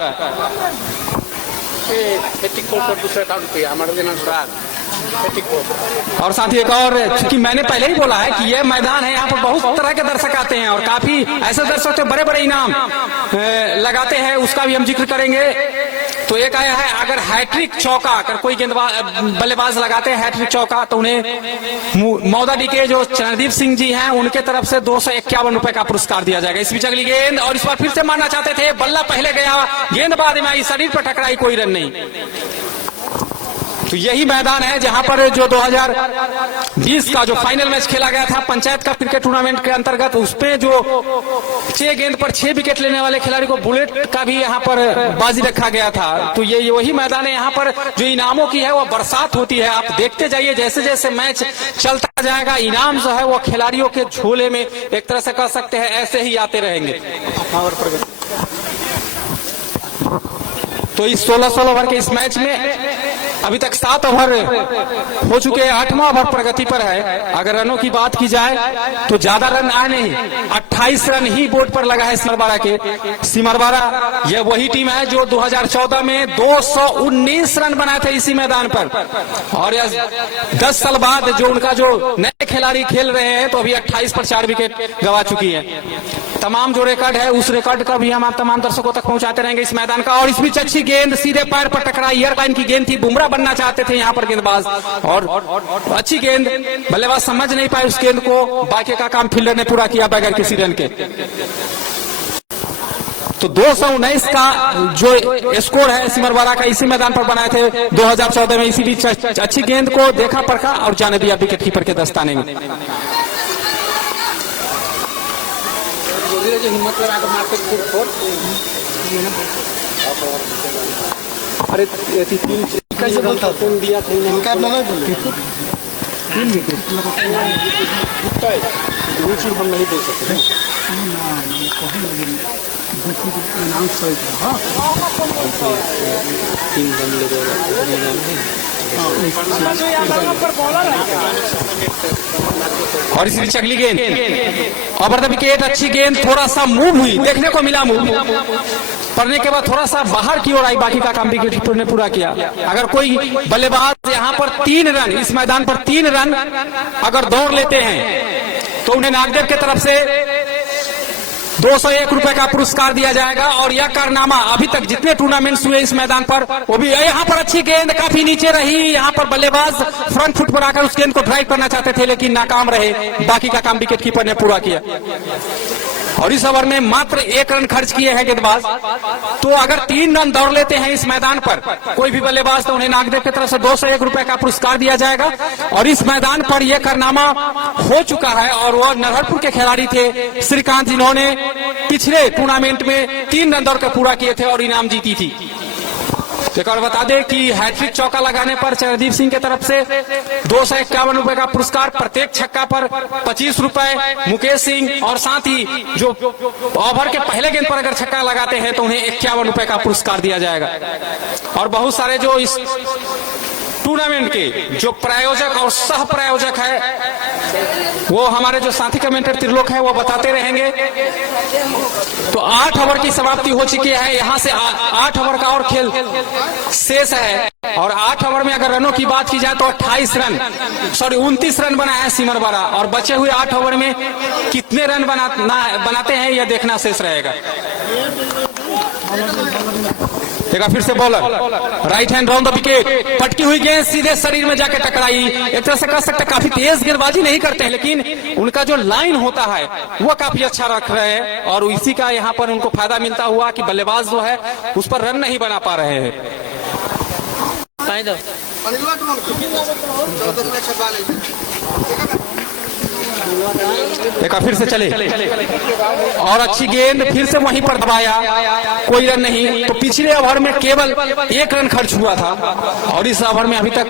और साथ ही एक और, क्योंकि मैंने पहले ही बोला है कि यह मैदान है, यहाँ पर बहुत तरह के दर्शक आते हैं और काफी ऐसे दर्शक जो बड़े बड़े इनाम लगाते हैं, उसका भी हम जिक्र करेंगे। तो एक आया है अगर हैट्रिक चौका, अगर कोई गेंदबाज बल्लेबाज लगाते हैं हैट्रिक चौका तो उन्हें मौदडी के जो चरणदीप सिंह जी हैं उनके तरफ से 251 रुपए का पुरस्कार दिया जाएगा। इस बीच अगली गेंद, और इस बार फिर से मारना चाहते थे, बल्ला पहले गया, गेंद बाद में आई, शरीर पर टकराई, कोई रन नहीं। तो यही मैदान है जहां पर जो 2020 का जो फाइनल मैच खेला गया था पंचायत का क्रिकेट टूर्नामेंट के अंतर्गत, उसमें जो 6 गेंद पर 6 विकेट लेने वाले खिलाड़ी को बुलेट का भी यहां पर बाजी रखा गया था। तो ये वही मैदान है, यहाँ पर जो इनामों की है वो बरसात होती है। आप देखते जाइए, जैसे जैसे मैच चलता जाएगा इनाम जो है वो खिलाड़ियों के झोले में एक तरह से कह सकते हैं ऐसे ही आते रहेंगे। तो इस 16 ओवर के इस मैच में अभी तक 7 ओवर हो चुके हैं, 8वां ओवर प्रगति पर है। अगर रनों की बात की जाए तो ज्यादा रन आए नहीं, 28 रन ही बोर्ड पर लगा है सिमरवाड़ा के। सिमरवाड़ा यह वही टीम है जो 2014 में 219 रन बनाए थे इसी मैदान पर, और 10 साल बाद जो उनका जो नए खिलाड़ी खेल रहे हैं तो अभी 28 पर 4 विकेट गंवा चुकी है। तमाम जो रिकॉर्ड है उस रिकॉर्ड का भी हम आप तमाम दर्शकों तक पहुंचाते रहेंगे इस मैदान का। और इस बीच अच्छी गेंद सीधे पैर पर टकराई, एयरलाइन की गेंद थी, बुमराह बनना चाहते थे यहाँ पर गेंदबाज, और अच्छी गेंद, बल्लेबाज समझ नहीं पाए उस गेंद को, बाकी का काम फील्डर ने पूरा किया बगैर किसी रन के। तो 219 का जो स्कोर है सिमरवाड़ा का इसी मैदान पर बनाए थे 2014 में। इसी बीच अच्छी गेंद को देखा परखा और जाने दिया विकेट कीपर के दस्ताने में। हिम्मत लगा कर मारते अरे तीन कैसे बोलता दिया था इनका हम नहीं दे सकते। तीन रन ले और इस बीच अगली गेंद ओवर द विकेट, अच्छी गेंद, थोड़ा सा मूव हुई, देखने को मिला मूव पड़ने के बाद थोड़ा सा बाहर की ओर आई, बाकी का काम विकेट कीपर ने पूरा किया। अगर कोई बल्लेबाज यहाँ पर 3 रन इस मैदान पर 3 रन अगर दौड़ लेते हैं तो उन्हें नागदेव की तरफ से 201 रुपए का पुरस्कार दिया जाएगा। और यह कारनामा अभी तक जितने टूर्नामेंट्स हुए इस मैदान पर, वो भी यहाँ पर अच्छी गेंद काफी नीचे रही, यहाँ पर बल्लेबाज फ्रंट फुट पर आकर उस गेंद को ड्राइव करना चाहते थे लेकिन नाकाम रहे, बाकी का काम विकेट कीपर ने पूरा किया। और इस ओवर में मात्र 1 रन खर्च किए हैं गेंदबाज। तो अगर 3 रन दौड़ लेते हैं इस मैदान पर कोई भी बल्लेबाज तो उन्हें नागदेव की तरफ से 201 रुपए का पुरस्कार दिया जाएगा। और इस मैदान पर यह कारनामा हो चुका है, और वह नरहरपुर के खिलाड़ी थे श्रीकांत, जिन्होंने पिछले टूर्नामेंट में 3 रन दौड़ कर पूरा किए थे और इनाम जीती थी। एक और बता दें कि हैट्रिक चौका लगाने पर चरणदीप सिंह की तरफ से 251 रुपए का पुरस्कार, प्रत्येक छक्का पर 25 रुपए मुकेश सिंह, और साथ ही जो ओवर के पहले गेंद पर अगर छक्का लगाते हैं तो उन्हें 51 रुपए का पुरस्कार दिया जाएगा। और बहुत सारे जो इस टूर्नामेंट के जो प्रायोजक और सह प्रायोजक है वो हमारे जो साथी कमेंटर त्रिलोक है वो बताते रहेंगे। तो 8 ओवर की समाप्ति हो चुकी है, यहाँ से 8 ओवर का और खेल शेष है। और 8 ओवर में अगर रनों की बात की जाए तो 29 रन बनाया है सिमरवाड़ा, और बचे हुए 8 ओवर में कितने रन बनाते हैं यह देखना शेष रहेगा। देखा फिर से bowler right hand round the wicket, पटकी हुई गेंद सीधे शरीर में जाके टकराई। एक तरह से कह सकते काफी तेज गेंदबाजी नहीं करते हैं लेकिन उनका जो लाइन होता है वो काफी अच्छा रख रहे हैं, और इसी का यहाँ पर उनको फायदा मिलता हुआ कि बल्लेबाज जो है उस पर रन नहीं बना पा रहे हैं। देखा फिर से चले और अच्छी गेंद फिर से वहीं पर दबाया, कोई रन नहीं। तो पिछले ओवर में केवल 1 रन खर्च हुआ था और इस ओवर में अभी तक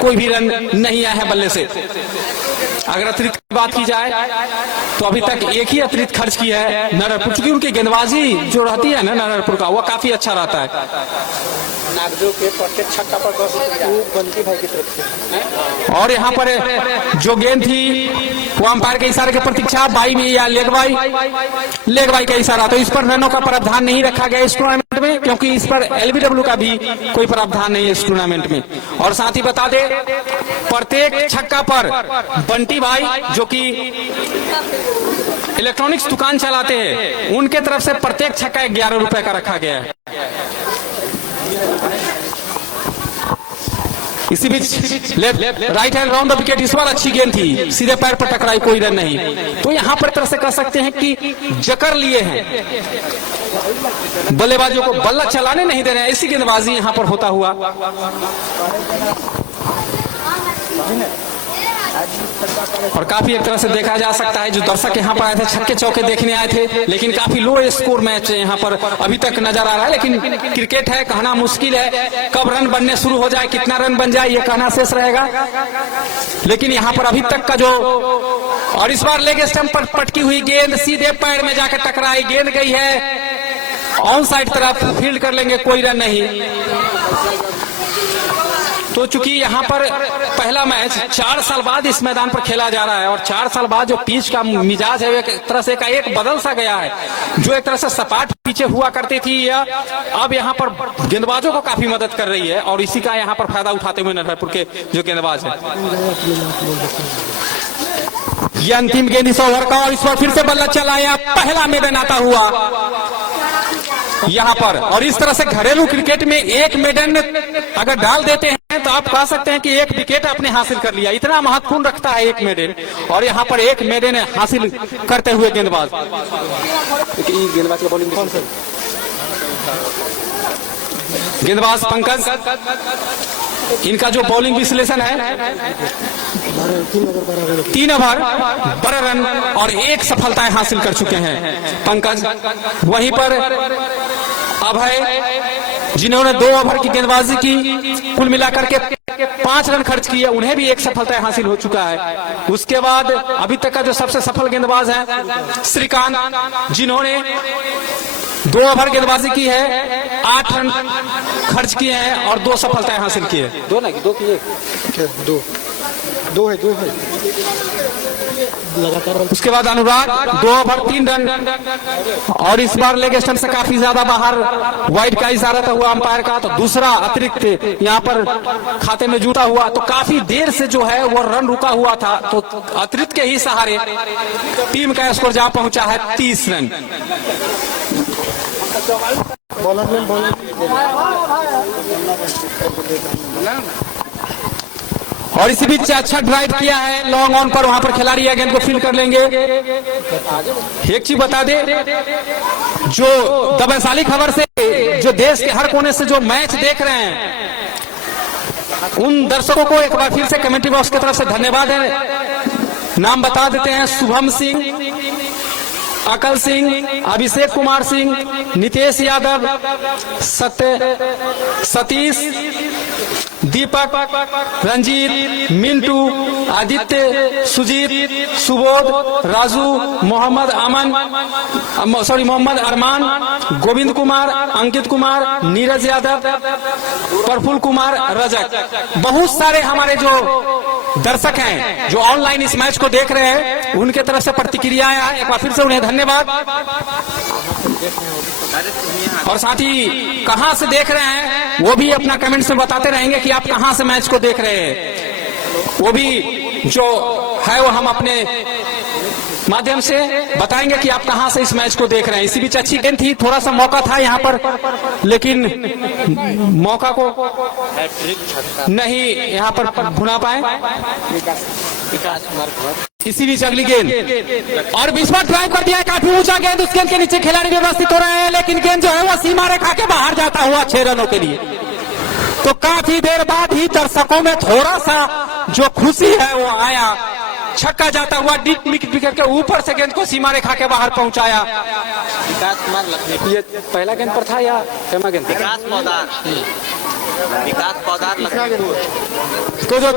कोई भी रन नहीं आया है बल्ले से। अगर अतिरिक्त की बात की जाए तो अभी तक एक ही अतिरिक्त खर्च किया है नरहरपुर, क्योंकि उनकी गेंदबाजी जो रहती है ना नरहरपुर का वो काफी अच्छा रहता है। नागदेव के प्रत्येक छक्का पर 10 रुपया बंटी भाई की तरफ से। और यहाँ पर जो गेंद थी वो अंपायर के इशारे की प्रतीक्षा, बाई में या लेग बाई का इशारा, तो इस पर रनों का प्रावधान नहीं रखा गया इस टूर्नामेंट में, क्योंकि इस पर एलबीडब्ल्यू का भी कोई प्रावधान नहीं है इस टूर्नामेंट में। और साथ ही बता दे प्रत्येक छक्का पर बंटी भाई जो कि इलेक्ट्रॉनिक्स दुकान चलाते हैं उनके तरफ से प्रत्येक छक्का 11 रुपए का रखा गया है। इसी बीच left right hand round the wicket, इस बार अच्छी गेंद थी, सीधे पैर पर टकराई, कोई रन नहीं। तो यहाँ पर तरह से कह सकते हैं कि जकड़ लिए हैं, बल्लेबाजों को बल्ला चलाने नहीं दे रहे हैं, इसी गेंदबाजी यहाँ पर होता हुआ। और काफी एक तरह से देखा जा सकता है जो दर्शक यहाँ पर आए थे छक्के चौके देखने आए थे, लेकिन काफी लो स्कोर मैच यहाँ पर अभी तक नजर आ रहा है। लेकिन क्रिकेट है, कहना मुश्किल है, कब रन बनने शुरू हो जाए, कितना रन बन जाए, ये कहना शेष रहेगा। लेकिन यहाँ पर अभी तक का जो, और इस बार लेग स्टंप पर पटकी हुई गेंद सीधे पैर में जाकर टकराई, गेंद गई है ऑन साइड तरफ, फील्ड कर लेंगे, कोई रन नहीं। तो चूंकि यहाँ पर पहला मैच 4 साल बाद इस मैदान पर खेला जा रहा है, और 4 साल बाद जो पिच का मिजाज है एक तरह से एक बदल सा गया है, जो एक तरह से सपाट पीछे हुआ करती थी, या अब यहाँ पर गेंदबाजों को काफी मदद कर रही है, और इसी का यहाँ पर फायदा उठाते हुए नरहरपुर के जो गेंदबाज है। ये अंतिम गेंद इस ओवर का, और इस बार फिर से बल्ला चलाया, पहला मेडन आता हुआ यहाँ पर। और इस तरह से घरेलू क्रिकेट में एक मेडन अगर डाल देते हैं तो आप कह सकते हैं कि एक विकेट आपने हासिल कर लिया, इतना महत्वपूर्ण रखता है एक मेडन। और यहाँ पर एक मेडन हासिल करते हुए गेंदबाज, गेंदबाज का बॉलिंग कौन सा? गेंदबाज पंकज, इनका जो बॉलिंग विश्लेषण है 3 ओवर 12 रन और 1 सफलताएं हासिल कर चुके हैं पंकज। वहीं पर अभय, जिन्होंने 2 ओवर की गेंदबाजी की, कुल मिलाकर के 5 रन खर्च किए, उन्हें भी 1 सफलता हासिल हो चुका है। उसके बाद अभी तक का जो सबसे सफल गेंदबाज है श्रीकांत, जिन्होंने 2 ओवर गेंदबाजी की है, 8 रन खर्च किए हैं और 2 सफलताएं हासिल की है। 2 नहीं 2 किए, 2 है लगातार। उसके बाद अनुराग 2 ओवर 3 रन, और इस बार लेग स्टंप से काफी ज्यादा बाहर, वाइड का इशारा था हुआ अंपायर का, तो दूसरा अतिरिक्त यहाँ पर खाते में जुटा हुआ, तो काफी देर से जो है वो रन रुका हुआ था, तो अतिरिक्त के ही सहारे टीम का स्कोर जहां पहुंचा है 30 रन। और इसी बीच अच्छा ड्राइव किया है लॉन्ग ऑन पर, वहां पर खिलाड़ी गेंद को फील्ड कर लेंगे। एक चीज बता दे, जो द वैशाली खबर से जो देश के हर कोने से जो मैच देख रहे हैं, उन दर्शकों को एक बार फिर से कमेंट्री बॉक्स की तरफ से धन्यवाद है। नाम बता देते हैं: शुभम सिंह, अकल सिंह, अभिषेक कुमार सिंह, नितेश यादव, सतीश, दीपक, रंजीत, मिंटू, आदित्य, सुजीत, सुबोध, राजू, मोहम्मद अरमान, गोविंद कुमार, अंकित कुमार, नीरज यादव, प्रफुल्ल कुमार, रजक, बहुत सारे हमारे जो दर्शक हैं जो ऑनलाइन इस मैच को देख रहे हैं, उनके तरफ से प्रतिक्रियाएं आए, एक बार फिर से उन्हें धन्यवाद। और साथ ही कहां से देख रहे हैं वो भी अपना कमेंट्स में बताते रहेंगे कि आप कहां से मैच को देख रहे हैं, वो भी जो है वो हम अपने माध्यम से बताएंगे कि आप कहां से इस मैच को देख रहे हैं। इसी बीच अच्छी गेंद थी, थोड़ा सा मौका था यहाँ पर, लेकिन मौका को नहीं यहाँ पर भुना पाए। इसी बीच अगली गेंद, और बीच ड्राइव कर दिया है, काफी ऊंचा गेंद, उस गेंद के नीचे खिलाड़ी व्यवस्थित हो रहे हैं, लेकिन गेंद जो है वो सीमा रेखा के बाहर जाता हुआ 6 रनों के लिए। तो काफी देर बाद ही दर्शकों में थोड़ा सा जो खुशी है वो आया, छक्का जाता हुआ डीप विकेट के ऊपर से गेंद को सीमा रेखा के बाहर पहुंचाया। ये पहला गेंद पर था या फेमा गेंद? विकास पौधार लखनऊ। तो जो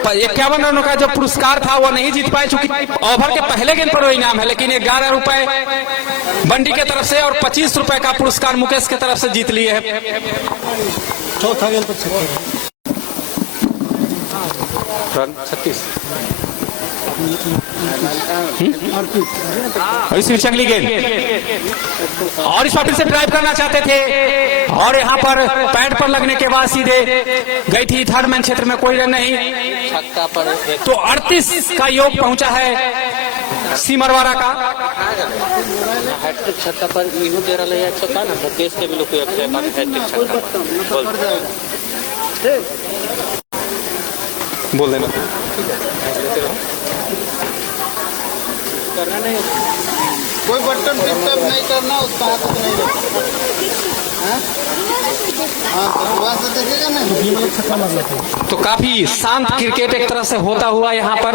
51 रनों का जो पुरस्कार था वो नहीं जीत पाए, चूंकि ओवर के पहले गेंद पर वो इनाम है, लेकिन 11 रुपए बंडी के तरफ से और 25 रुपए का पुरस्कार मुकेश के तरफ से जीत लिए है। चौथा गेंद पर रन 36। और इसी बीच अगली गेंद, और इस वापस से ड्राइव करना चाहते थे, और यहाँ पर पैड पर लगने के बाद सीधे गई थी थर्ड मैन क्षेत्र में, कोई रन नहीं। छक्का पर तो 38 का योग पहुंचा है सिमरवारा का। हैट्रिक छक्का पर इहो दे रहा है छक्का ना, तो केस के भी लोग हैट्रिक छक्का बोल देना। करना नहीं, कोई बटन डिस्टर्ब नहीं करना, उसका हाथ नहीं रखना। हाँ, तो देखेगा ना। तो काफी शांत क्रिकेट एक तरह से होता हुआ यहाँ पर,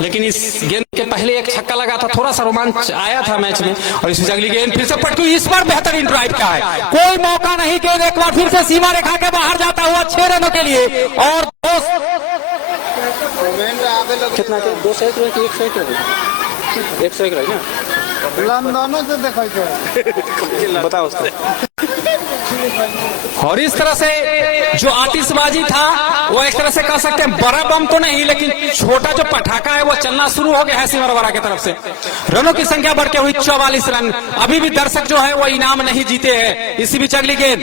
लेकिन इस गेंद के पहले एक छक्का लगा था, थोड़ा सा रोमांच आया था मैच में। और इस अगली गेंद फिर से पटकू, इस बार बेहतरीन ड्राइव का है, कोई मौका नहीं, गेंद एक बार फिर से सीमा रेखा के बाहर जाता हुआ 6 रनों के लिए। और कितना के 2 1 1 1 1 रही ना, दोनों से देखा बताओ उसको। और इस तरह से जो आतिशबाजी था वो एक तरह से कह सकते हैं बड़ा बम तो नहीं, लेकिन छोटा जो पटाखा है वो चलना शुरू हो गया है सिमरवाड़ा की तरफ से। रनों की संख्या बढ़ के हुई 44 रन। अभी भी दर्शक जो है वो इनाम नहीं जीते हैं। इसी बीच अगली गेंद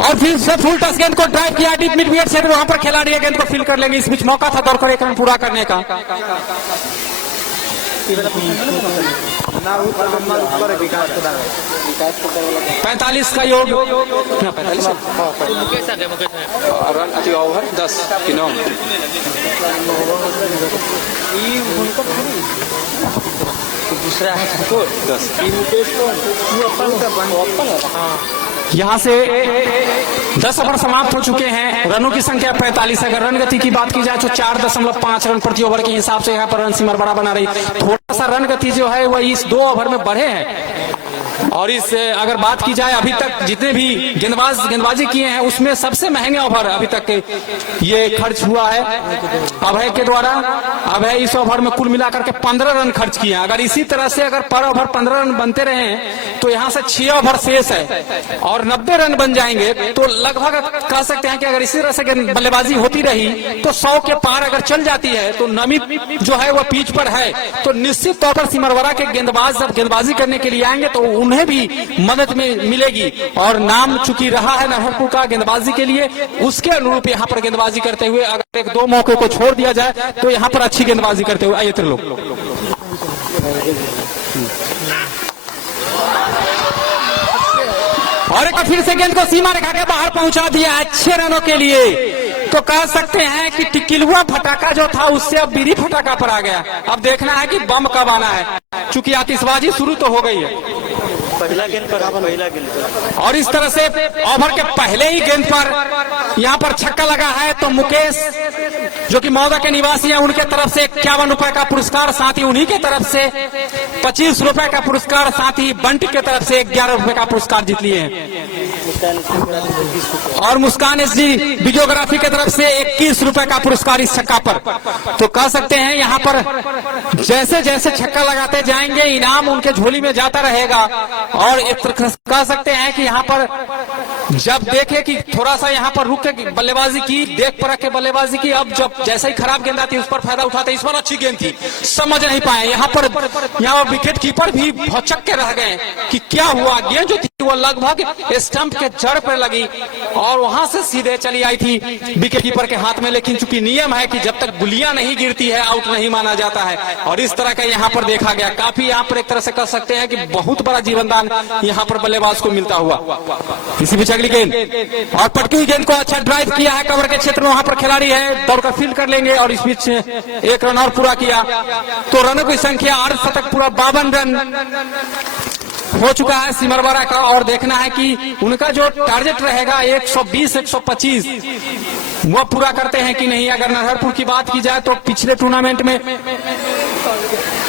और फिर से फुल टस गेंद को ड्राइव किया डीप मिड विकेट से, वहां पर खिलाड़ी गेंद को फील कर लेंगे। इस बीच मौका था दौड़कर 1 रन पूरा करने का। 45 का योग, 45 रन अति ओवर 10 कि 9। दूसरा है 10। यहाँ से 10 ओवर समाप्त हो चुके हैं। रनों की संख्या 45। अगर रन गति की बात की जाए तो 4.5 रन प्रति ओवर के हिसाब से यहाँ पर रन सिमरवाड़ा बना रही। थोड़ा सा रन गति जो है वह इस 2 ओवर में बढ़े हैं। और इस अगर बात की जाए अभी तक जितने भी गेंदबाजी किए हैं उसमें सबसे महंगे ओवर अभी तक ये खर्च हुआ है अभय के द्वारा। अभय इस ओवर में कुल मिलाकर के 15 रन खर्च किए हैं। अगर इसी तरह से अगर पर ओवर 15 रन बनते रहे तो यहाँ से 6 ओवर शेष है और 90 रन बन जाएंगे। तो लगभग कह सकते हैं कि अगर इसी तरह से बल्लेबाजी होती रही तो 100 के पार अगर चल जाती है तो नमी जो है वो पिच पर है, तो निश्चित तौर पर सिमरवाड़ा के गेंदबाज जब गेंदबाजी करने के लिए आएंगे तो उन्हें भी मदद में मिलेगी। और नाम चूंकि रहा है नरहरपुर का गेंदबाजी के लिए, उसके अनुरूप यहाँ पर गेंदबाजी करते हुए अगर 1-2 मौके को छोड़ दिया जाए तो यहाँ पर अच्छी गेंदबाजी करते हुए आइए लोग। और एक फिर से गेंद को सीमा रेखा के बाहर पहुंचा दिया है 6 रनों के लिए। तो कह सकते हैं कि टिकिलुआ फटाका जो था उससे अब बीरी फटाका पर आ गया। अब देखना है कि बम कब आना है, चूंकि आतिशबाजी शुरू तो हो गई है। पहला गेंद पर और इस तरह से ओवर के पहले ही गेंद पर यहाँ पर छक्का लगा है। तो मुकेश जो कि मौदा के निवासी हैं उनके तरफ से 51 रुपए का पुरस्कार, साथ ही उन्हीं के तरफ से 25 रुपए का पुरस्कार, साथ ही बंटी के तरफ से 11 रुपए का पुरस्कार जीत लिए हैं। और मुस्कान एसजी वीडियोग्राफी की तरफ से 21 रुपए का पुरस्कार इस छक्का पर। तो कह सकते हैं यहाँ पर जैसे जैसे छक्का लगाते जाएंगे इनाम उनके झोली में जाता रहेगा। और कह सकते हैं कि यहाँ पर जब देखे कि थोड़ा सा यहाँ पर रुक के बल्लेबाजी की, देख परख के बल्लेबाजी की, अब जब जैसे ही खराब गेंद आती है उस पर फायदा उठाते। इस बार अच्छी गेंद थी, समझ नहीं पाए यहाँ पर विकेट कीपर भी भौचक के रह गए कि क्या हुआ। गेंद जो थी वो लगभग स्टंप के जड़ पर लगी और वहां से सीधे चली आई थी विकेट कीपर के हाथ में। लेकिन चूंकि नियम है कि जब तक गुलियां नहीं गिरती है आउट नहीं माना जाता है। और इस तरह का यहाँ पर देखा गया, काफी यहाँ पर एक तरह से कह सकते हैं कि बहुत बड़ा जीवनदान यहाँ पर बल्लेबाज को मिलता हुआ। इसी बीच अगली गेंद और पटकी हुई गेंद को अच्छा ड्राइव किया है कवर के क्षेत्र में, वहां पर खिलाड़ी है दौड़कर फील्ड कर लेंगे। और इस बीच 1 रन और पूरा किया तो रनों की संख्या 8 शतक पूरा 52 रन हो चुका है सिमरवाड़ा का। और देखना है कि उनका जो टारगेट रहेगा 120-125 वो पूरा करते हैं कि नहीं। अगर नरहरपुर की बात की जाए तो पिछले टूर्नामेंट में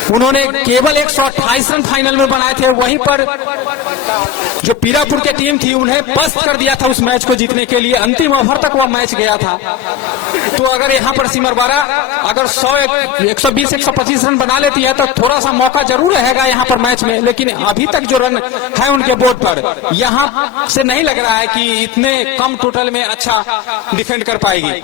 उन्होंने केवल 128 रन फाइनल में बनाए थे। वहीं पर जो पीरापुर की टीम थी उन्हें पस्त कर दिया था उस मैच को जीतने के लिए, अंतिम ओवर तक वह मैच गया था। तो अगर यहाँ पर सिमरवाड़ा अगर 120-125 रन बना लेती है तो थोड़ा सा मौका जरूर रहेगा यहाँ पर मैच में। लेकिन अभी तक जो रन है उनके बोर्ड पर, यहाँ से नहीं लग रहा है कि इतने कम टोटल में अच्छा डिफेंड कर पाएगी।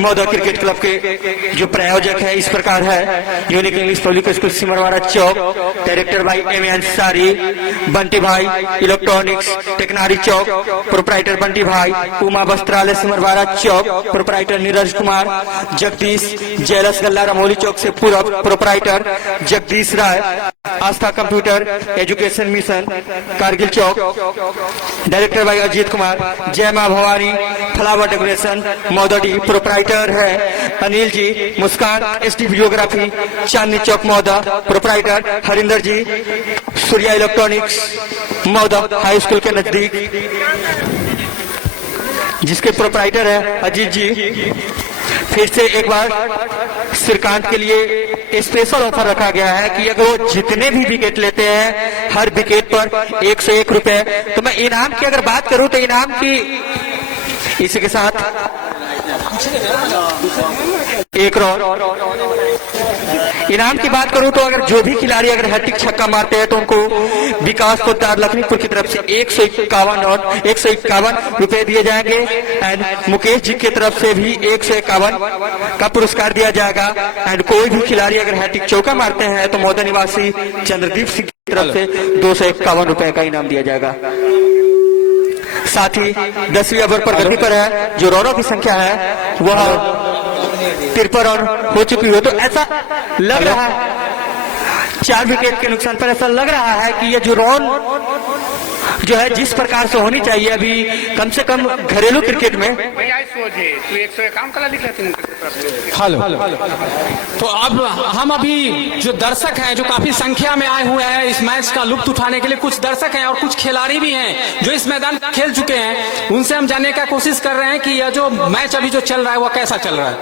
मौदा क्रिकेट क्लब के जो प्रायोजक है इस प्रकार है, unique English public school Simarwada चौक, डायरेक्टर भाई एम अंसारी, बंटी भाई इलेक्ट्रॉनिक्स टेक्नारी चौक, प्रोपराइटर बंटी भाई, उमा वस्त्रालय सिमरवाड़ा चौक, प्रोपराइटर नीरज कुमार, जगदीश जेलस गल्ला रमोली चौक से पूर्व प्रोपराइटर जगदीश राय। आस्था कंप्यूटर एजुकेशन मिशन कारगिल चौक, डायरेक्टर भाई अजीत कुमार, जय मां भवानी फ्लावर डेकोरेशन मौदडी, प्रोपराइटर है अनिल जी, मुस्कान SD videography Chandni Chowk Mouda, proprietor Harinder ji, Surya electronics Mauda high school के नजदीक, जिसके प्रोपराइटर है अजीत जी। फिर से एक बार श्रीकांत के लिए स्पेशल ऑफर रखा गया है कि अगर वो जितने भी विकेट लेते हैं हर विकेट पर 101 रुपए। तो मैं इनाम की अगर बात करूं तो इनाम की इसी के साथ 1 करोड़ इनाम की बात करूं तो अगर जो भी खिलाड़ी अगर हैट्रिक छक्का मारते हैं तो उनको विकास पोद्दार लखनपुर की तरफ से 151 रुपए दिए जाएंगे एंड मुकेश जी की तरफ से भी 151 का पुरस्कार दिया जाएगा। एंड कोई भी खिलाड़ी अगर हैट्रिक चौका मारते हैं तो मौदा निवासी चंद्रदीप सिंह की तरफ से 251 रुपए का इनाम दिया जाएगा। साथ ही 10वीं ओवर पर गति पर है जो रनों की संख्या है वह 53 रन हो चुकी हो। तो ऐसा लग रहा है 4 विकेट के नुकसान पर ऐसा लग रहा है कि ये जो रन जो है जिस प्रकार से होनी चाहिए अभी कम से कम घरेलू क्रिकेट में। हेलो, तो अब हम अभी जो दर्शक हैं जो काफी संख्या में आए हुए हैं इस मैच का लुत्फ उठाने के लिए, कुछ दर्शक हैं और कुछ खिलाड़ी भी हैं जो इस मैदान खेल चुके हैं, उनसे हम जानने का कोशिश कर रहे हैं कि यह जो मैच अभी जो चल रहा है वह कैसा चल रहा है।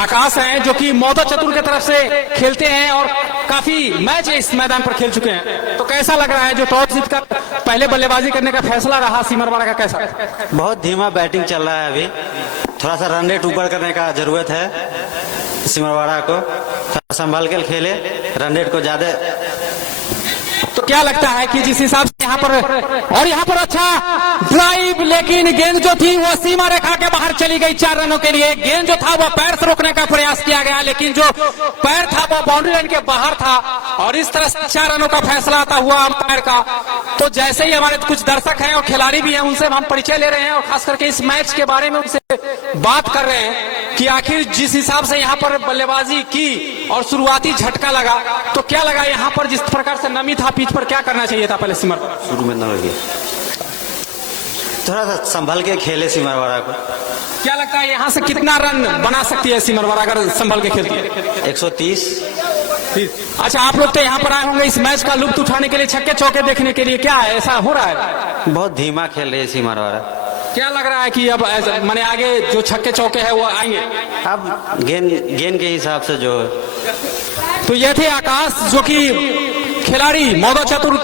आकाश हैं जो कि मौदा चतुर की तरफ से खेलते हैं और काफी मैच इस मैदान पर खेल चुके हैं, तो कैसा लग रहा है जो टॉस जीत कर पहले बल्लेबाजी करने का फैसला रहा सिमरवाड़ा का, कैसा? बहुत धीमा बैटिंग चल रहा है अभी, थोड़ा सा रन रेट ऊपर करने का जरूरत है सिमरवाड़ा को, थोड़ा संभाल के खेले, रन रेट को ज्यादा। तो क्या लगता है कि जिस हिसाब से यहाँ पर अच्छा ड्राइव, लेकिन गेंद जो थी वो सीमा रेखा के बाहर चली गई 4 रनों के लिए। गेंद जो था वो पैर से रोकने का प्रयास किया गया लेकिन जो पैर था वो बाउंड्री लाइन के बाहर था और इस तरह से 4 रनों का फैसला आता हुआ अंपायर का। तो जैसे ही हमारे कुछ दर्शक हैं और खिलाड़ी भी हैं उनसे हम परिचय ले रहे हैं और खास करके इस मैच के बारे में उनसे बात कर रहे हैं कि आखिर जिस हिसाब से यहाँ पर बल्लेबाजी की और शुरुआती झटका लगा, तो क्या लगा यहाँ पर जिस प्रकार से नमी था पिच पर, क्या करना चाहिए था पहले सिमर? शुरू में न लगे, थोड़ा सा संभल के खेले सिमरवाड़ा को। क्या लगता है यहाँ से कितना रन बना सकती है सिमरवाड़ा अगर संभल के खेलती है? 130। अच्छा, आप लोग तो यहाँ पर आए होंगे इस मैच का लुत्फ उठाने के लिए, छक्के चौके देखने के लिए, क्या है ऐसा हो रहा है? बहुत धीमा खेल रही है सिमरवाड़ा। क्या लग रहा है कि अब माने आगे जो छक्के चौके है वो आएंगे? अब गेंद के हिसाब से जो। तो ये थे आकाश जो कि खिलाड़ी मौदा चतुर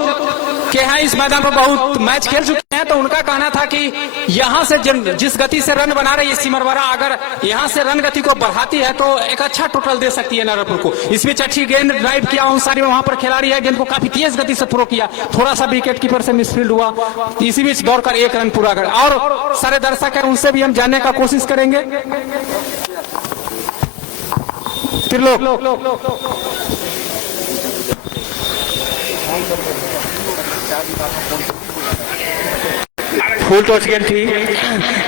के हैं, इस मैदान पर बहुत मैच खेल चुके हैं। तो उनका कहना था कि यहाँ से जिस गति से रन बना रही है सिमरवाड़ा, अगर यहाँ से रन गति को बढ़ाती है तो एक अच्छा टोटल दे सकती है नरपुर को। इस बीच अच्छी गेंद ड्राइव किया अंसारी में, वहां पर खिलाड़ी है, गेंद को काफी तेज गति से थ्रो किया, थोड़ा सा विकेट कीपर से मिसफील्ड हुआ, इसी बीच दौड़कर 1 रन पूरा कर। और सारे दर्शक है उनसे भी हम जानने का कोशिश करेंगे। फिर फुल टॉस गेम थी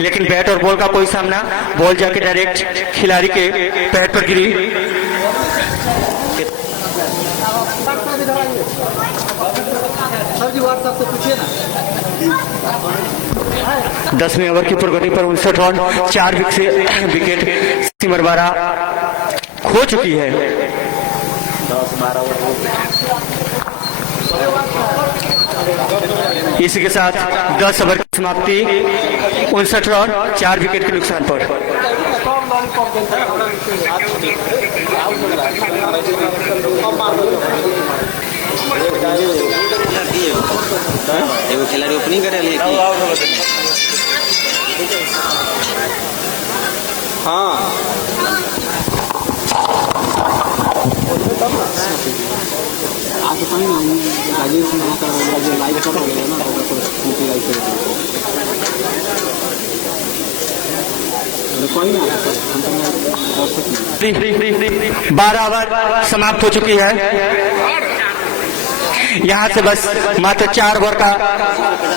लेकिन बैट और बॉल का कोई सामना, बॉल जाके डायरेक्ट खिलाड़ी के पैर पर गिरी। दसवीं ओवर की प्रगति पर 59 रन, 4 विकेट सिमरवाड़ा खो चुकी है। इसी के साथ 10 ओवर की समाप्ति, 59 रन, 4 विकेट के नुकसान पर। खिलाड़ी ओपनिंग करे बारह ओवर समाप्त हो चुकी है। यहाँ से बस मात्र 4 ओवर का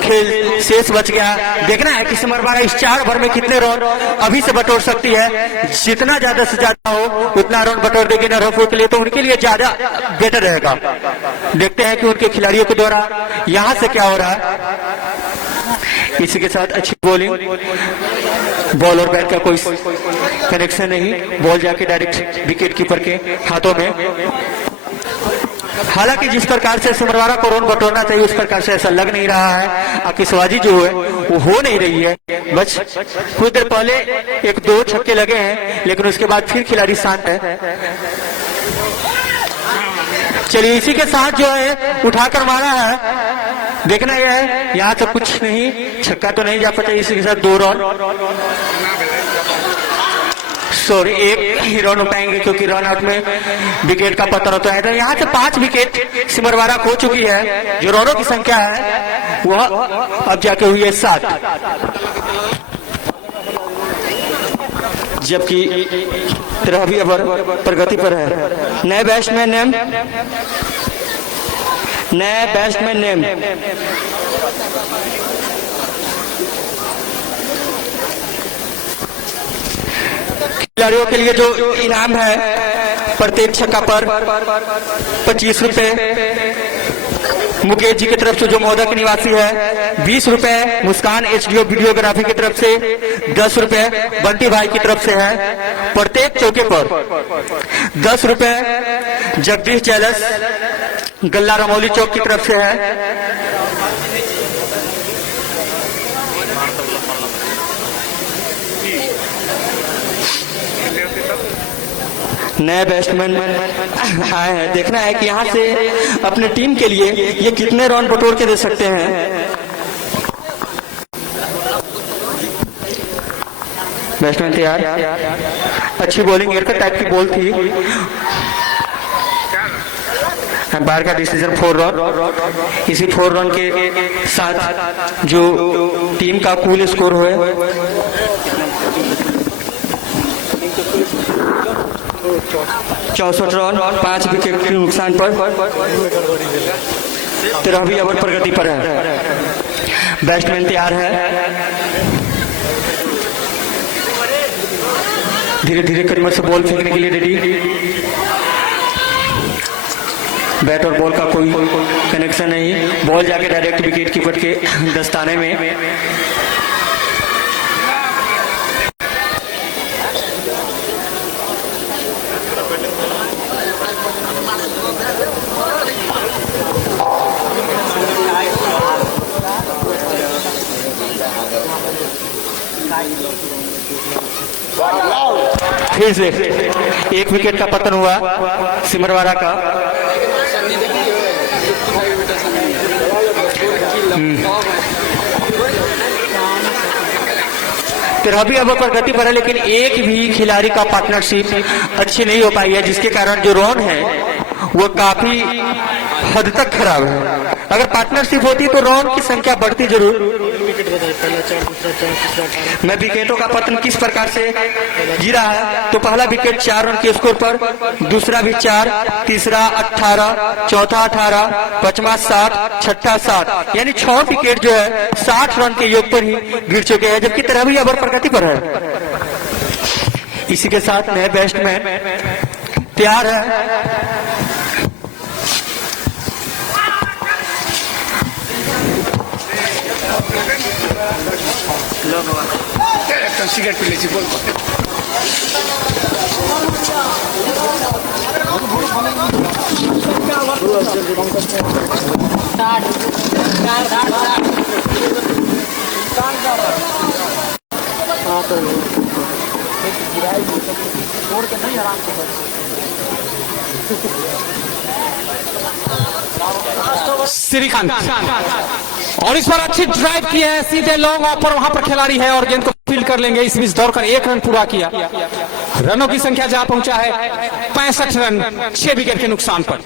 खेल शेष बच गया। देखना है कि सिमरवाड़ा इस 4 ओवर में कितने रन अभी से बटोर सकती है। जितना ज्यादा से ज्यादा हो उतना रन बटोर देगी नरहरपुर के लिए, तो उनके लिए ज्यादा बेटर रहेगा। देखते हैं कि उनके खिलाड़ियों के द्वारा यहाँ से क्या हो रहा है। इसी के साथ अच्छी बॉलिंग, बॉल और बैट का कोई कनेक्शन नहीं, बॉल जाके डायरेक्ट विकेट कीपर के हाथों में। हालांकि जिस प्रकार से सिमरवाड़ा को रन बटोरना चाहिए उस प्रकार से ऐसा लग नहीं रहा है। आतिशबाजी जो है वो हो नहीं रही है। बस कुछ देर पहले 1-2 छक्के लगे हैं, लेकिन उसके बाद फिर खिलाड़ी शांत है। चलिए इसी के साथ जो है उठाकर मारा है। देखना यह है, यहाँ तो कुछ नहीं, छक्का तो नहीं जा पाता। इसी के साथ 2 रन, सॉरी 1 ही रन हो पाएंगे क्योंकि रन आउट में विकेट का पतन होता है। तो यहाँ से 5 विकेट सिमरवाड़ा खो चुकी है। जो रनों की संख्या है वह अब जाके हुई है 7, जबकि 13वीं ओवर प्रगति पर है। नए बैट्समैन नेम खिलाड़ियों के लिए जो इनाम है प्रत्येक छक्का पर 25 रुपए। मुकेश जी की तरफ से जो मोहदा के निवासी है 20 रुपए, मुस्कान एचडीओ वीडियोग्राफी की तरफ से 10 रुपए, बंटी भाई की तरफ से है प्रत्येक चौके पर 10 रुपए। जगदीश ज्वेलर्स गल्ला रमौली चौक की तरफ से है। नए बैट्समैन आए हैं। देखना है कि यहाँ से अपने टीम के लिए ये कितने रन बटोर के दे सकते हैं। बैट्समैन तैयार, अच्छी बॉलिंग, एयरकट टाइप की बॉल थी। बाहर का डिसीजन 4 रन। इसी 4 रन के साथ जो टीम का कुल स्कोर हुए 64 रन, 5 विकेट के नुकसान पर 13वीं ओवर प्रगति पर है। बैट्समैन तैयार है, धीरे धीरे करीमर से बॉल फेंकने के लिए रेडी। बैट और बॉल का कोई कनेक्शन नहीं, बॉल जाके डायरेक्ट विकेट कीपर के दस्ताने में। फिर से 1 विकेट का पतन हुआ सिमरवाड़ा का। 13वीं ओवर पर गति पर है, लेकिन एक भी खिलाड़ी का पार्टनरशिप अच्छी नहीं हो पाई है, जिसके कारण जो रन है वो काफी हद तक खराब है। अगर पार्टनरशिप होती तो रन की संख्या बढ़ती जरूर। मैं विकेटों का पतन किस प्रकार से गिरा है, तो पहला विकेट 4 रन के स्कोर पर, दूसरा भी 4, तीसरा 18, चौथा 18, पांचवा 7, छठा 7, यानी 6 विकेट जो है 60 रन के योग पर ही गिर चुके हैं, जबकि 13वीं ओवर प्रगति पर है। इसी के साथ नए बैट्समैन तैयार है। सिगरेट पी लीजिए, बोल श्रीकांत, और इस पर अच्छी ड्राइव की है, सीधे लॉन्ग ऑफ पर वहां पर खिलाड़ी है और गेंद को फील्ड कर लेंगे। इस बीच दौड़कर 1 रन पूरा किया। रनों की संख्या जहां पहुंचा है 65 रन 6 विकेट के नुकसान पर।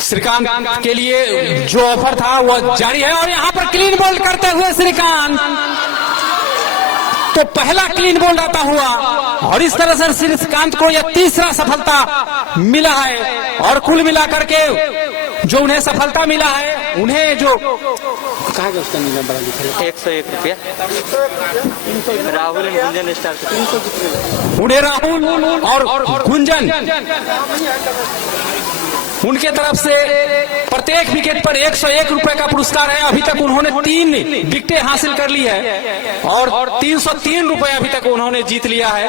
श्रीकांत के लिए जो ऑफर था वो जारी है और यहां पर क्लीन बोल्ड करते हुए श्रीकांत, तो पहला क्लीन बोल्ड आता हुआ और इस तरह से श्रीकांत को यह तीसरा सफलता मिला है। और कुल मिलाकर के जो उन्हें सफलता मिला है, उन्हें जो कहाँ का उसका नीला बड़ा लिखा है? 101 रुपया राहुल एंड गुंजन स्टार उन्हें राहुल और गुंजन उनके तरफ से प्रत्येक विकेट पर 101 रुपए का पुरस्कार है। अभी तक उन्होंने 3 विकेटें हासिल कर ली है और 303 रुपए अभी तक उन्होंने जीत लिया है।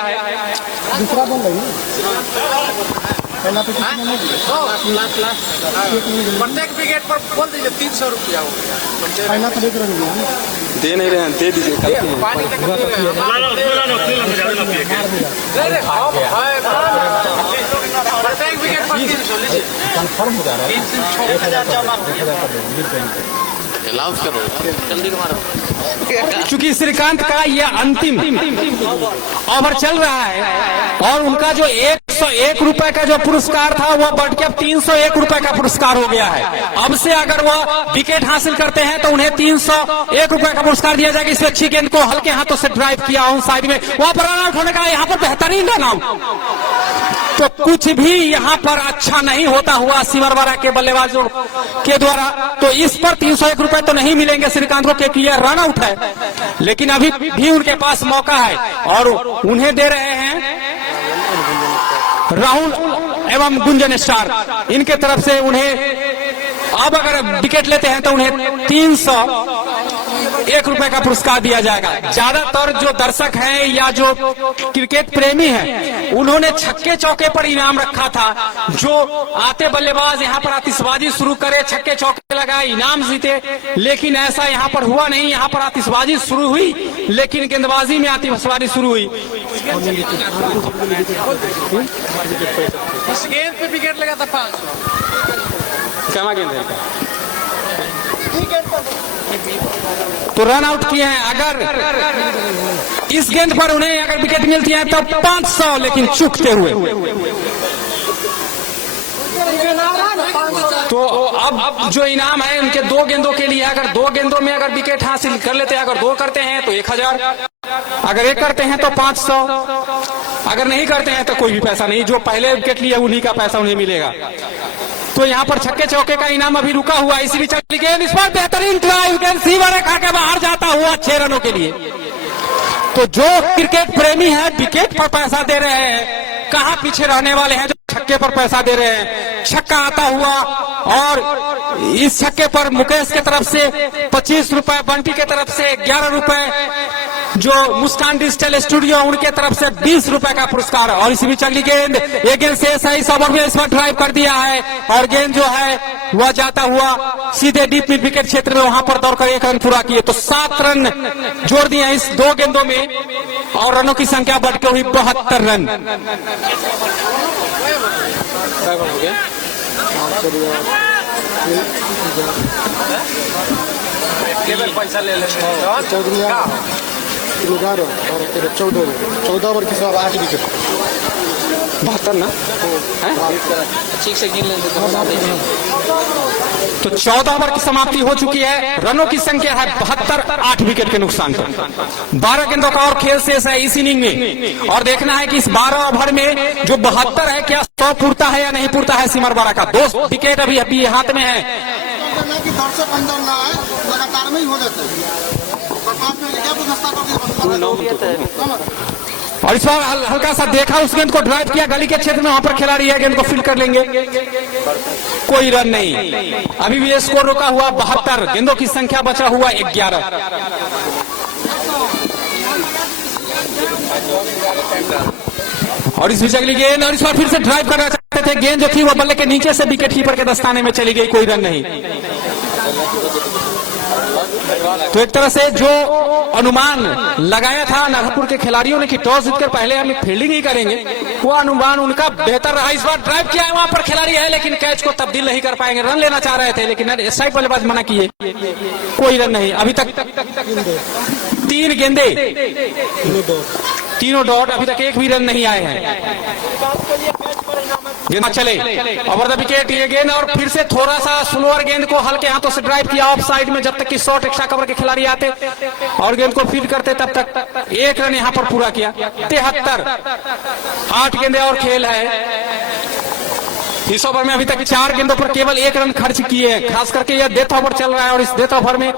प्रत्येक विकेट पर बोल दीजिए 300 रुपया दे नहीं रहे हैं, दे दीजिए। पानी तक प्रत्येक विकेट पर 300 लीजिए। कंफर्म हो जा रहा है। अलाउंस करो जल्दी मारो। चूंकि श्रीकांत का यह अंतिम ओवर चल रहा है और उनका जो 101 रुपए का जो पुरस्कार था वह बढ़ के अब 301 रुपए का पुरस्कार हो गया है। अब से अगर वह विकेट हासिल करते हैं तो उन्हें 301 रुपए का पुरस्कार दिया जाएगा। इससे अच्छी गेंद को हल्के हाथों से ड्राइव किया ऑन साइड में, वहां पर रन आउट होने का यहाँ पर बेहतरीन रन आउट। तो कुछ भी यहाँ पर अच्छा नहीं होता हुआ सिमरवाड़ा के बल्लेबाजों के द्वारा। तो इस पर 301 रुपए तो नहीं मिलेंगे श्रीकांत को, क्योंकि यह रन आउट है, लेकिन अभी भी उनके पास मौका है और उन्हें दे रहे हैं राहुल एवं गुंजन स्टार। इनके तरफ से उन्हें अब अगर विकेट लेते हैं तो उन्हें 301 रुपए का पुरस्कार दिया जाएगा। ज्यादातर जो दर्शक हैं या जो क्रिकेट प्रेमी हैं उन्होंने छक्के चौके पर इनाम रखा था। जो आते बल्लेबाज यहाँ पर आतिशबाजी शुरू करे, छक्के चौके लगाए, इनाम जीते, लेकिन ऐसा यहाँ पर हुआ नहीं। यहाँ पर आतिशबाजी शुरू हुई लेकिन गेंदबाजी में आतिशबाजी शुरू हुई। इस गेंद पे विकेट लगा था 500। क्या गेंद है? तो रन आउट किए हैं। अगर इस गेंद पर उन्हें अगर विकेट मिलती है तो 500, लेकिन चूकते हुए। तो अब जो इनाम है उनके 2 गेंदों के लिए, अगर 2 गेंदों में अगर विकेट हासिल कर लेते हैं, अगर 2 करते हैं तो 1000, अगर 1 करते हैं तो 500, अगर नहीं करते हैं तो कोई भी पैसा नहीं। जो पहले विकेट लिए उन्हीं का पैसा उन्हें मिलेगा। तो यहाँ पर छक्के चौके का इनाम अभी रुका हुआ है। इसी चली गेंद, इस पर बेहतरीन ट्राई, गेंद सीवर खा के बाहर जाता हुआ 6 रनों के लिए। तो जो क्रिकेट प्रेमी है विकेट पर पैसा दे रहे हैं, कहाँ पीछे रहने वाले हैं जो छक्के पर पैसा दे रहे हैं। छक्का आता हुआ और इस छक्के पर मुकेश के तरफ से 25 रुपए, बंटी के तरफ से 11 रुपए, जो मुस्कान डिजिटल स्टूडियो उनके तरफ से 20 रुपए का पुरस्कार। और इसी बीच अगली गेंद, ये गेंद से इस ओवर में इस पर ड्राइव कर दिया है और गेंद जो है वह जाता हुआ सीधे डीप मिड विकेट क्षेत्र में, वहां पर दौड़कर 1 रन पूरा किए। तो 7 रन जोड़ दिए हैं इस 2 गेंदों में और रनों की संख्या बढ़ के हुई 72 रन। पैसा ले लेंगे 11 और 14 ओवर के साथ 8 विकेट। 72 ना ठीक से गिन लेंगे तो 14 ओवर की समाप्ति हो चुकी है। रनों की संख्या है 72, 8 विकेट के नुकसान पर। 12 गेंदों का और खेल शेष है इस इनिंग में और देखना है कि इस 12 ओवर में जो 72 है क्या 100 पूरता है या नहीं पूरता है सिमरवाड़ा का। 2 विकेट अभी हाथ में है। दर्शक अंदर ना आए, लगातार में ही हो जाते हैं। और इस बार हल्का सा देखा, उस गेंद को ड्राइव किया गली के क्षेत्र में, वहां पर खिलाड़ी है, गेंद को फील्ड कर लेंगे, कोई रन नहीं। अभी भी स्कोर रुका हुआ 72, गेंदों की संख्या बचा हुआ 11। और इस बीच अगली गेंद, और इस बार फिर से ड्राइव करना चाहते थे, गेंद जो थी वो बल्ले के नीचे से विकेट कीपर के दस्ताने में चली गई, कोई रन नहीं। तो एक तरह से जो अनुमान लगाया था नागपुर के खिलाड़ियों ने कि टॉस जीतकर पहले हम फील्डिंग ही करेंगे, वो अनुमान उनका बेहतर रहा। इस बार ड्राइव किया है, वहां पर खिलाड़ी है लेकिन कैच को तब्दील नहीं कर पाएंगे। रन लेना चाह रहे थे लेकिन स्ट्राइक बल्लेबाज मना किए, कोई रन नहीं। अभी तक 3 गेंदे, तीनों डॉट, अभी तक एक भी रन नहीं आए हैं। गेंद चले ओवर द विकेट, ये गेंद और फिर से थोड़ा सा स्लोअर गेंद को हल्के हाथों से ड्राइव किया ऑफ साइड में, जब तक कि शॉर्ट एक्स्ट्रा कवर के खिलाड़ी आते और गेंद को फील्ड करते तब तक एक रन यहां पर पूरा किया। 73, 8 गेंदें और खेल है। इस ओवर में अभी तक 4 गेंदों पर केवल 1 रन खर्च किए हैं। खास करके यह डेथ ओवर चल रहा है और इस डेथ ओवर में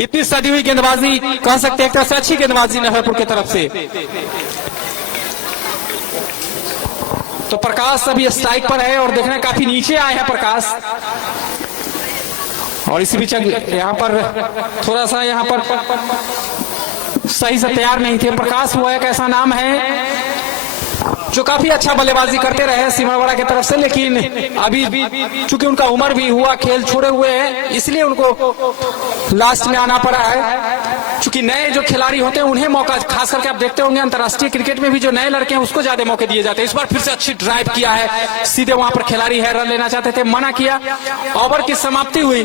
इतनी सदी हुई गेंदबाजी, कह सकते हैं एक तरह से अच्छी गेंदबाजी नहरपुर की तरफ से। तो प्रकाश अभी स्ट्राइक पर है और देखने काफी नीचे आए हैं प्रकाश, और इसी बीच यहाँ पर थोड़ा सा यहाँ पर सही से तैयार नहीं थे। प्रकाश वो एक ऐसा नाम है जो काफी अच्छा बल्लेबाजी करते रहे सिमरवाड़ा की तरफ से, लेकिन अभी चूंकि उनका उम्र भी हुआ, खेल छोड़े हुए हैं, इसलिए उनको लास्ट में आना पड़ा है। चूंकि नए जो खिलाड़ी होते हैं उन्हें मौका, खास करके आप देखते होंगे अंतर्राष्ट्रीय क्रिकेट में भी जो नए लड़के हैं उसको ज्यादा मौके दिए जाते हैं। इस बार फिर से अच्छी ड्राइव किया है, सीधे वहां पर खिलाड़ी है, रन लेना चाहते थे, मना किया। ओवर की समाप्ति हुई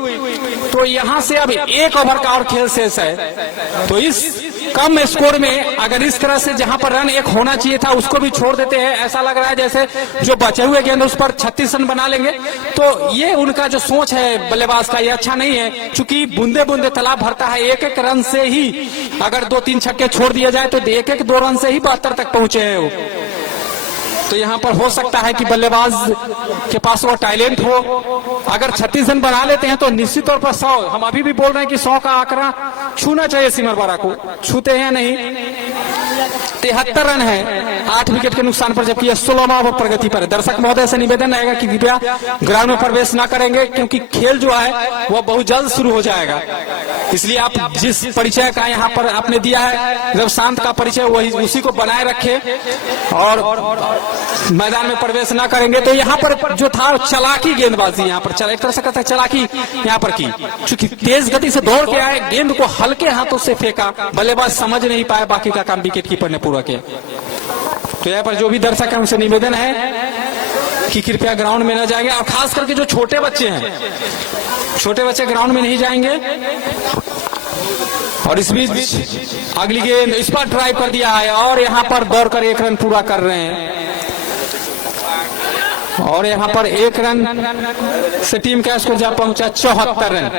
तो यहां से अब 1 ओवर का और खेल शेष है। तो इस कम स्कोर में अगर इस तरह से जहां पर रन 1 होना चाहिए था उसको भी छोड़ देते हैं, ऐसा लग रहा है जैसे जो बचे हुए गेंद उस पर 36 रन बना लेंगे। तो ये उनका जो सोच है बल्लेबाज का, ये अच्छा नहीं है। चूंकि बूंदे बूंदे तालाब भरता है, 1-1 रन से ही अगर 2-3 छक्के छोड़ दिए जाए तो 1-1 2 रन से ही 72 तक पहुंचे हैं वो। तो यहाँ पर हो सकता है कि बल्लेबाज के पास वो टैलेंट हो, अगर 36 रन बना लेते हैं तो निश्चित तौर पर 100, हम अभी भी बोल रहे हैं कि 100 का आंकड़ा छूना चाहिए सिमरवाड़ा को, छूते हैं नहीं। 73 रन है 8 विकेट के नुकसान पर, जबकि 16वां ओवर प्रगति पर है। दर्शक महोदय से निवेदन रहेगा कि कृपया ग्राउंड में प्रवेश न करेंगे, क्योंकि खेल जो है वह बहुत जल्द शुरू हो जाएगा। इसलिए आप जिस परिचय का यहाँ पर आपने दिया है, जब शांत का परिचय वही उसी को बनाए रखे और मैदान में प्रवेश न करेंगे। तो यहाँ पर जो था चलाकी गेंदबाजी, यहाँ पर एक तरह से कहते हैं चलाकी यहाँ पर की, चूंकि तेज गति से दौड़ के आए, गेंद को हल्के हाथों से फेंका, बल्लेबाज समझ नहीं पाया, बाकी का काम विकेट कीपर ने पूरा किया। तो यहाँ पर जो भी दर्शक है उनसे निवेदन है कि कृपया ग्राउंड में न जाएंगे, और खास करके जो छोटे बच्चे हैं, छोटे बच्चे ग्राउंड में नहीं जाएंगे। और इस बीच अगली गेंद इस पर ड्राइव कर दिया है और यहाँ पर दौड़कर 1 रन पूरा कर रहे हैं, और यहाँ पर 1 रन से टीम का स्कोर जा पहुंचा 74 रन।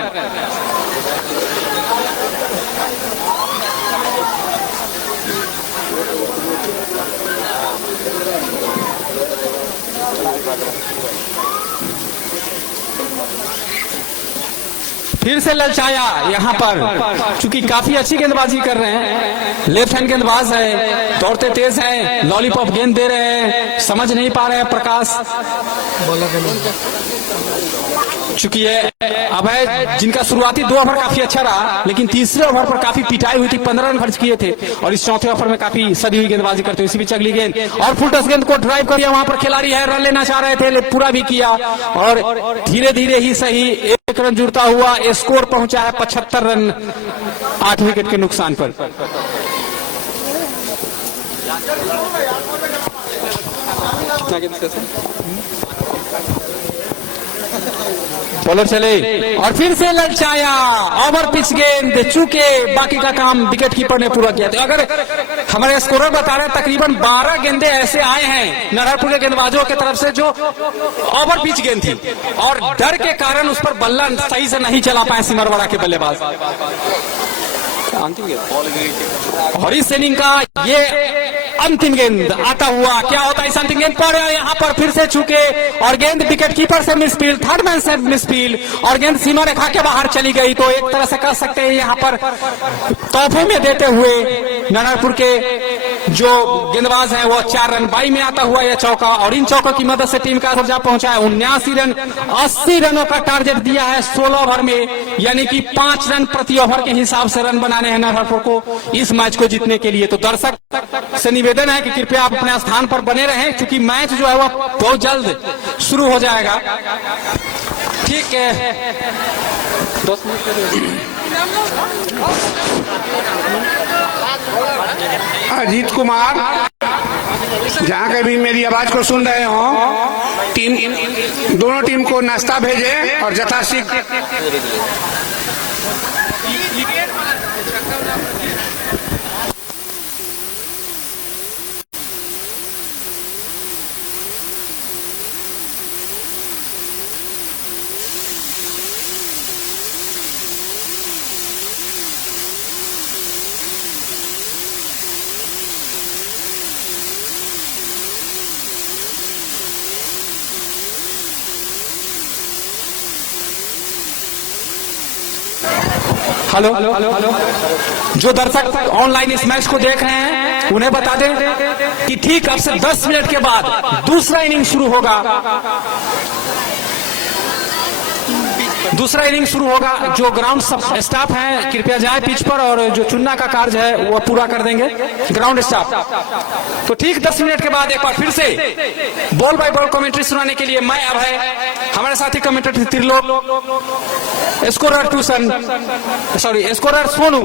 फिर से ललचाया यहाँ पर, चूंकि काफी अच्छी गेंदबाजी कर रहे हैं, लेफ्ट हैंड गेंदबाज है, दौड़ते तेज है, लॉलीपॉप गेंद दे रहे हैं, समझ नहीं पा रहे हैं प्रकाश। चूंकि ये अभय जिनका शुरुआती 2 ओवर काफी अच्छा रहा, लेकिन तीसरे ओवर पर काफी पिटाई हुई थी, 15 रन खर्च किए थे, और इस चौथे ओवर में काफी सदी हुई गेंदबाजी करते हुए इसी बीच अगली गेंद और फुल टस गेंद को ड्राइव कर दिया। वहां पर खिलाड़ी है, रन लेना चाह रहे थे, पूरा भी किया, और धीरे धीरे ही सही 1 रन जुड़ता हुआ स्कोर पहुंचा है 75 रन 8 विकेट के नुकसान पर। बॉलर चले और फिर से ललचाया, ओवर पिच गेंद, चूके बाकी का काम विकेट कीपर ने पूरा किया। तो अगर हमारे स्कोरर बता रहे हैं तकरीबन 12 गेंदे ऐसे आए हैं नरहरपुर के गेंदबाजों की तरफ से जो ओवर पिच गेंद थी, और डर के कारण उस पर बल्ला सही से नहीं चला पाए सिमरवाड़ा के बल्लेबाज। और इस इनिंग का ये अंतिम गेंद आता हुआ, क्या होता है इस अंतिम गेंद पर, यहाँ पर फिर से चूके और गेंद विकेट कीपर से मिसफील्ड, थर्ड मैन से मिसफील्ड, और गेंद सीमा रेखा के बाहर चली गई। तो एक तरह से कह सकते हैं यहाँ पर तोहफे में देते हुए नरहरपुर के जो गेंदबाज हैं वो 4 रन 22 में आता हुआ यह चौका, और इन चौकों की मदद से टीम का दर्जा पहुंचा है 79 रन। 80 रनों का टारगेट दिया है 16 ओवर में, यानी कि 5 रन प्रति ओवर के हिसाब से रन बनाने हैं नरहरपुर को इस मैच को जीतने के लिए। तो दर्शक से निवेदन है कि कृपया आप अपने स्थान पर बने रहें, क्योंकि मैच जो है वो बहुत जल्द शुरू हो जाएगा। ठीक है, 2 अजीत कुमार, जहाँ कभी मेरी आवाज को सुन रहे हो, दोनों टीम को नाश्ता भेजे और यथाशीघ्र हेलो, जो दर्शक ऑनलाइन इस मैच को देख रहे हैं उन्हें बता दें कि ठीक अब से 10 मिनट के बाद दूसरा इनिंग शुरू होगा। दूसरा इनिंग शुरू होगा। जो ग्राउंड स्टाफ है कृपया जाए पिच पर और जो चुनना का कार्य है वो पूरा कर देंगे ग्राउंड स्टाफ। तो ठीक 10 मिनट के बाद एक बार फिर से बॉल बाय बॉल कमेंट्री सुनाने के लिए मैं अब है हमारे साथी कमेंटेटर त्रिलोक, स्कोरर सोनू।